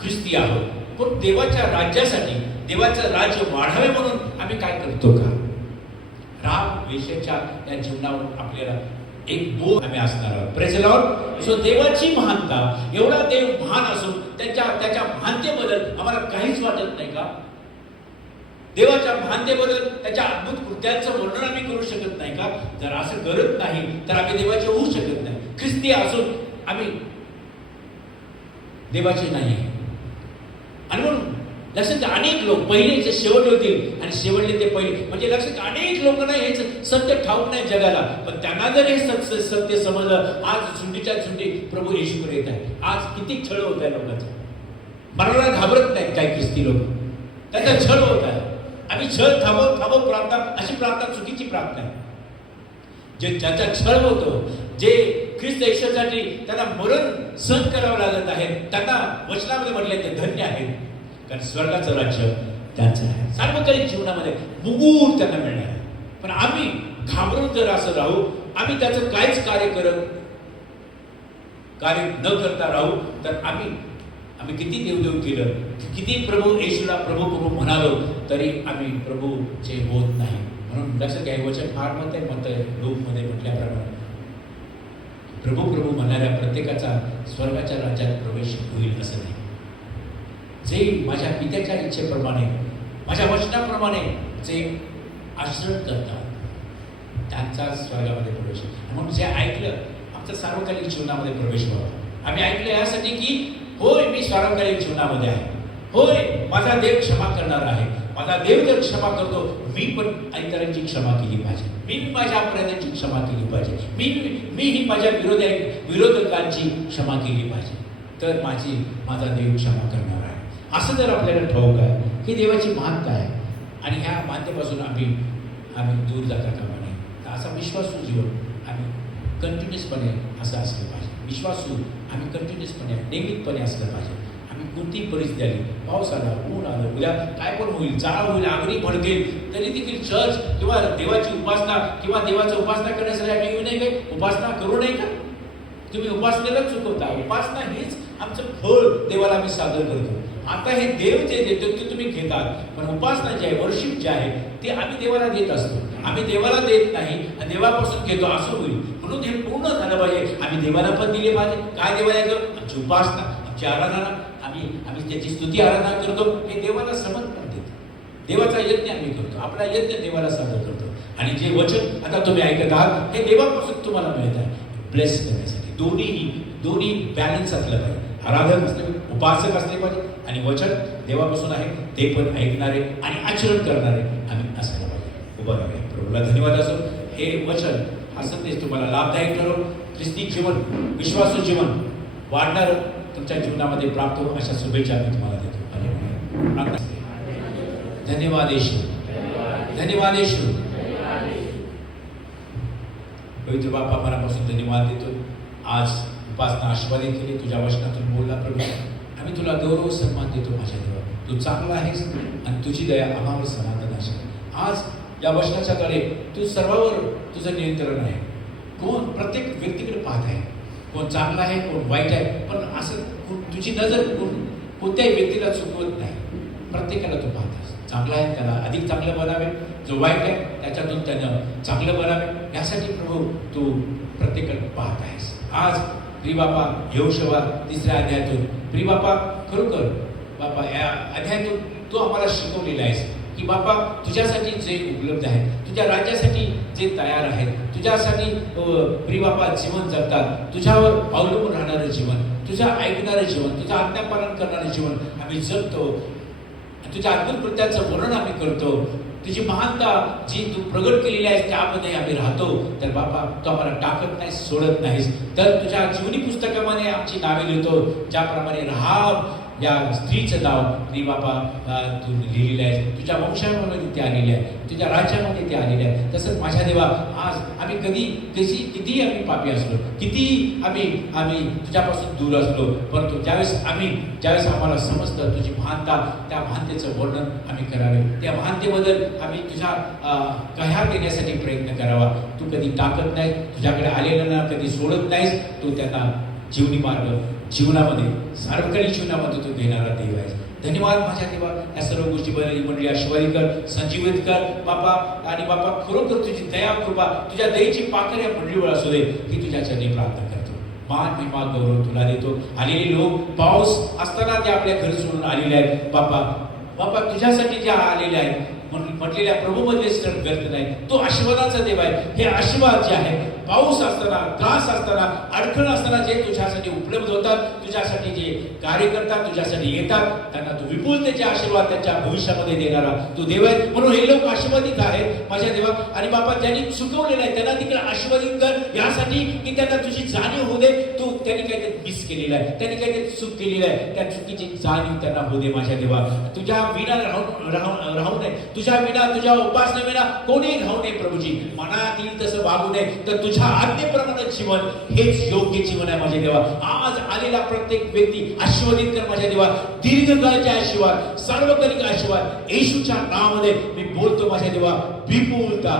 ख्रिस्ती आहोत, पण देवाच्या राज्यासाठी, देवाचं राज्य वाढावे म्हणून आम्ही काय करतो का? राहाब वेश्येच्या या जीवनावर आपल्याला एक बोध आम्ही असणार आहोत. Praise the Lord. सो देवाची महानता, एवढा देव महान असून त्याच्या महानतेबद्दल आम्हाला काहीच वाटत नाही का? देवाच्या महानतेबद्दल, त्याच्या अद्भुत कृत्यांचं वर्णन आम्ही करू शकत नाही का? जर असं करत नाही तर आम्ही देवाचे होऊ शकत नाही. ख्रिस्ती असून आम्ही देवाचे नाही. आणि म्हणून लक्षात घ्या, अनेक लोक पहिले जे शेवट होतील आणि शेवटले ते पहिले, म्हणजे लक्षात अनेक लोकांना हेच सत्य ठाऊक नाही जगाला, पण त्यांना जर हे सत्य समजलं, आज झुंडीच्या झुंडी प्रभू येशूकडे येत आहे. आज किती छळ होत आहे लोकांचा, मरणाला घाबरत नाहीत काही ख्रिस्ती लोक, त्यांचा छळ होत आहे. आम्ही छळ थांबव प्रार्थना, अशी प्रार्थना चुकीची प्रार्थना आहे. जे ज्याचा छळ होतो, जे ख्रिस्त येशूसाठी त्यांना मरण सहन करावं लागत आहे, त्यांना वचनामध्ये म्हटले ते धन्य आहेत, कारण स्वर्गाचं राज्य त्यांचं आहे. सार्वकालिक जीवनामध्ये मुगूर त्यांना मिळणार आहे. पण आम्ही घाबरून जर असं राहू, आम्ही त्याचं काहीच कार्य न करता राहू, तर आम्ही किती देवदेव केलं, किती प्रभू येशूला प्रभू म्हणालो, तरी आम्ही प्रभूचे होत नाही. म्हणून लक्षात घ्या, वचन फार मत लोकमध्ये म्हटल्याप्रमाणे प्रभू म्हणणाऱ्या प्रत्येकाचा स्वर्गाच्या राज्यात प्रवेश होईल असं नाही. जे माझ्या पित्याच्या इच्छेप्रमाणे, माझ्या वचनाप्रमाणे जे आचरण करतात त्यांचा स्वर्गामध्ये प्रवेश. म्हणून जे ऐकलं, आमचं सार्वकालिक जीवनामध्ये प्रवेश व्हावा. आम्ही ऐकलं यासाठी की होय, मी सार्वकालिक जीवनामध्ये आहे, होय माझा देव क्षमा करणार आहे, माझा देव जर क्षमा करतो, मी पण इतरांची क्षमा केली पाहिजे, मी माझ्या अपराधांची क्षमा केली पाहिजे, मी ही माझ्या विरोधकांची क्षमा केली पाहिजे, तर माझा देव क्षमा करणार आहे. असं जर आपल्याला ठाऊक आहे ही देवाची महानता आहे, आणि ह्या मानतेपासून आम्ही दूर जाता कामा नये. तर असा विश्वासू जीवन आम्ही कंटिन्युअसपणे असं असलं पाहिजे. विश्वासू आम्ही कंटिन्युअसपणे, नियमितपणे असलं पाहिजे. आम्ही कोणतीही परिस्थिती आली, पाऊस आला, ऊन आलं, उद्या काय पण होईल, जाळ होईल, आगरी भडकेल, तरी देखील चर्च किंवा देवाची उपासना किंवा देवाचं उपासना करण्यासाठी आम्ही येऊ नये का? उपासना करू नये का? तुम्ही उपासनेला चुकवता. उपासना हीच आमचं फळ देवाला आम्ही सादर करतो. आता हे देव जे देतो ते तुम्ही घेतात, पण उपासना जी आहे, वर्शिप जे आहे ते आम्ही देवाला देत असतो. आम्ही देवाला देत नाही आणि देवापासून घेतो असं होईल. म्हणून हे पूर्ण झालं पाहिजे. आम्ही देवाला पण दिले पाहिजे. काय देवाला देतो? आमची उपासना, आमची आराधना, आम्ही त्याची स्तुती आराधना करतो, हे देवाला समर्पण देतो. देवाचा यज्ञ आम्ही करतो, आपला यज्ञ देवाला सादर करतो. आणि जे वचन आता तुम्ही ऐकत आहात हे देवापासून तुम्हाला मिळत आहे ब्लेस करण्यासाठी. दोन्ही बॅलन्स असलं पाहिजे. आराधक असले, उपासक असले पाहिजे आणि वचन देवापासून आहे ते पण ऐकणारे आणि आचरण करणारे आम्ही असायला पाहिजे. उभं राहूया. प्रभूला धन्यवाद असो. हे वचन हा संदेश तुम्हाला लाभदायक ठरो. ख्रिस्ती जीवन, विश्वासू जीवन वाढणार तुमच्या जीवनामध्ये प्राप्त हो अशा शुभेच्छा मी तुम्हाला देतो. धन्यवाद येशू, धन्यवाद येशू. पवित्र बापा, मनापासून धन्यवाद देतो. आज उपासना आशीर्वादित केली, तुझ्या वचनातून बोलला प्रभू. आम्ही तुला गौरव सन्मान देतो माझ्या देवा. तू चांगला आहेस आणि तुझी दया आम्हावर सनातन असेल. आज या वचनाच्या द्वारे तू सर्वावर तुझं नियंत्रण आहे. कोण प्रत्येक व्यक्तीकडे पाहत आहे, कोण चांगला आहे, कोण वाईट आहे, पण असं तुझी नजर कोणत्याही व्यक्तीला चुकवत नाही. प्रत्येकाला तू पाहतेस. चांगला आहे त्याला अधिक चांगलं बनावे, जो वाईट आहे त्याच्यातून त्यानं चांगलं बनावे, यासाठी प्रभू तू प्रत्येकाला पाहत आहेस. आज प्रिय बापा, यहोशुआ 3 अध्यायातून प्रिय बापा, खरोखर बापा या अध्यायातून तू आम्हाला शिकवलेलं आहेस की बापा तुझ्यासाठी जे उपलब्ध आहे, तुझ्या राज्यासाठी जे तयार आहेत, तुझ्यासाठी प्रिय बापा जीवन जगतात, तुझ्यावर अवलंबून राहणारं जीवन, तुझ्या ऐकणारं जीवन, तुझं आज्ञापालन करणारं जीवन आम्ही जगतो. तुझ्या अद्भुत कृत्याचं वर्णन आम्ही करतो. तुझी महानता जी तू प्रगट केलेली आहेस त्यामध्ये आम्ही राहतो. तर बापा तू आम्हाला टाकत नाहीस, सोडत नाहीस. तर तुझ्या जीवनी पुस्तकामध्ये आमची नावे लिहितो. ज्याप्रमाणे राहाब या स्त्रीचं नाव प्रिय बापा तू लिहिलेलं आहे, तुझ्या वंशामध्ये ते आलेले आहे, तुझ्या राज्यामध्ये ते आलेले आहे. तसंच माझ्या देवा, आज आम्ही कितीही आम्ही पापी असलो, किती आम्ही तुझ्यापासून दूर असलो, परंतु ज्यावेळेस आम्हाला समजतं तुझी महानता, त्या महानतेचं वर्णन आम्ही करावे, त्या महानतेबद्दल आम्ही तुझ्या कह्या देण्यासाठी प्रयत्न करावा. तू कधी टाकत नाही, तुझ्याकडे आलेल्यांना कधी सोडत नाहीस. तू त्यांना जीवनी मार्ग, जीवनामध्ये सार्वकालिक जीवनामध्ये तू घेणारा देव आहेस. धन्यवाद माझ्या देवा. या सर्व गोष्टीबद्दल मंडळी आशीर्वादित कर, संजीवित कर बापा. आणि बापा खरोखर तुझी दया कृपा, तुझ्या दयेची पाकर या मंडळीवर असू दे, ही तुझ्या चरणी प्रार्थना करतो. मान महिमा गौरव तुला देतो. आलेले लोक पाऊस असताना ते आपल्या घर सोडून आलेले आहेत बापा तुझ्यासाठी ज्या आलेल्या आहेत, म्हटलेल्या प्रभूमध्ये स्तर व्यर्थ नाही. तो आशीर्वादाचा देव आहे. हे आशीर्वाद जे आहे, पाऊस असताना, त्रास असताना, अडखळ असताना जे तुझ्यासाठी उपलब्ध होतात, तुझ्यासाठी जे कार्य करतात, तुझ्यासाठी येतात, त्यांना तू विपुलतेचे आशीर्वाद त्यांच्या भविष्यामध्ये देणारा तू देव आहे. म्हणून हे लोक आशीर्वादित आहेत माझ्या देवा. आणि बाबा ज्यांनी चुकवलेलं आहे त्यांना तिकडे आशीर्वादित कर, यासाठी की त्यांना तुझी जाणीव होऊ दे. तू त्यांनी काहीतरी मिस केलेलं आहे, त्यांनी काहीतरी चूक केलेलं आहे, त्या चुकीची जाणीव त्यांना होऊ दे माझ्या देवा. तुझ्या विना राहू नये, तुझ्या विना, तुझ्या उपासने विना कोणी राहू नये प्रभूजी. मनात येईल तसं वागू नये, तर तुझ्या आज्ञेप्रमाणे जीवन हेच योग्य जीवन आहे माझ्या देवा. आज आलेला प्रत्येक व्यक्ती आशीर्वादित कर माझ्या देवा. दीर्घकाळाचे आशीर्वाद, सार्वकालिक आशीर्वाद येशूच्या नावामध्ये मी बोलतो माझ्या देवा. विपुलता,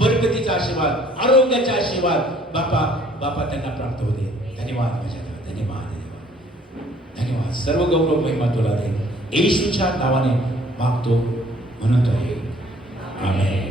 बरकतीचा आशीर्वाद, आरोग्याचा आशीर्वाद बापा त्यांना प्राप्त होते. धन्यवाद माझ्या देवा, धन्यवाद, धन्यवाद. सर्व गौरव महिमा तुला दे, येशूच्या नावाने मागतो म्हणतो आहे. आमेन.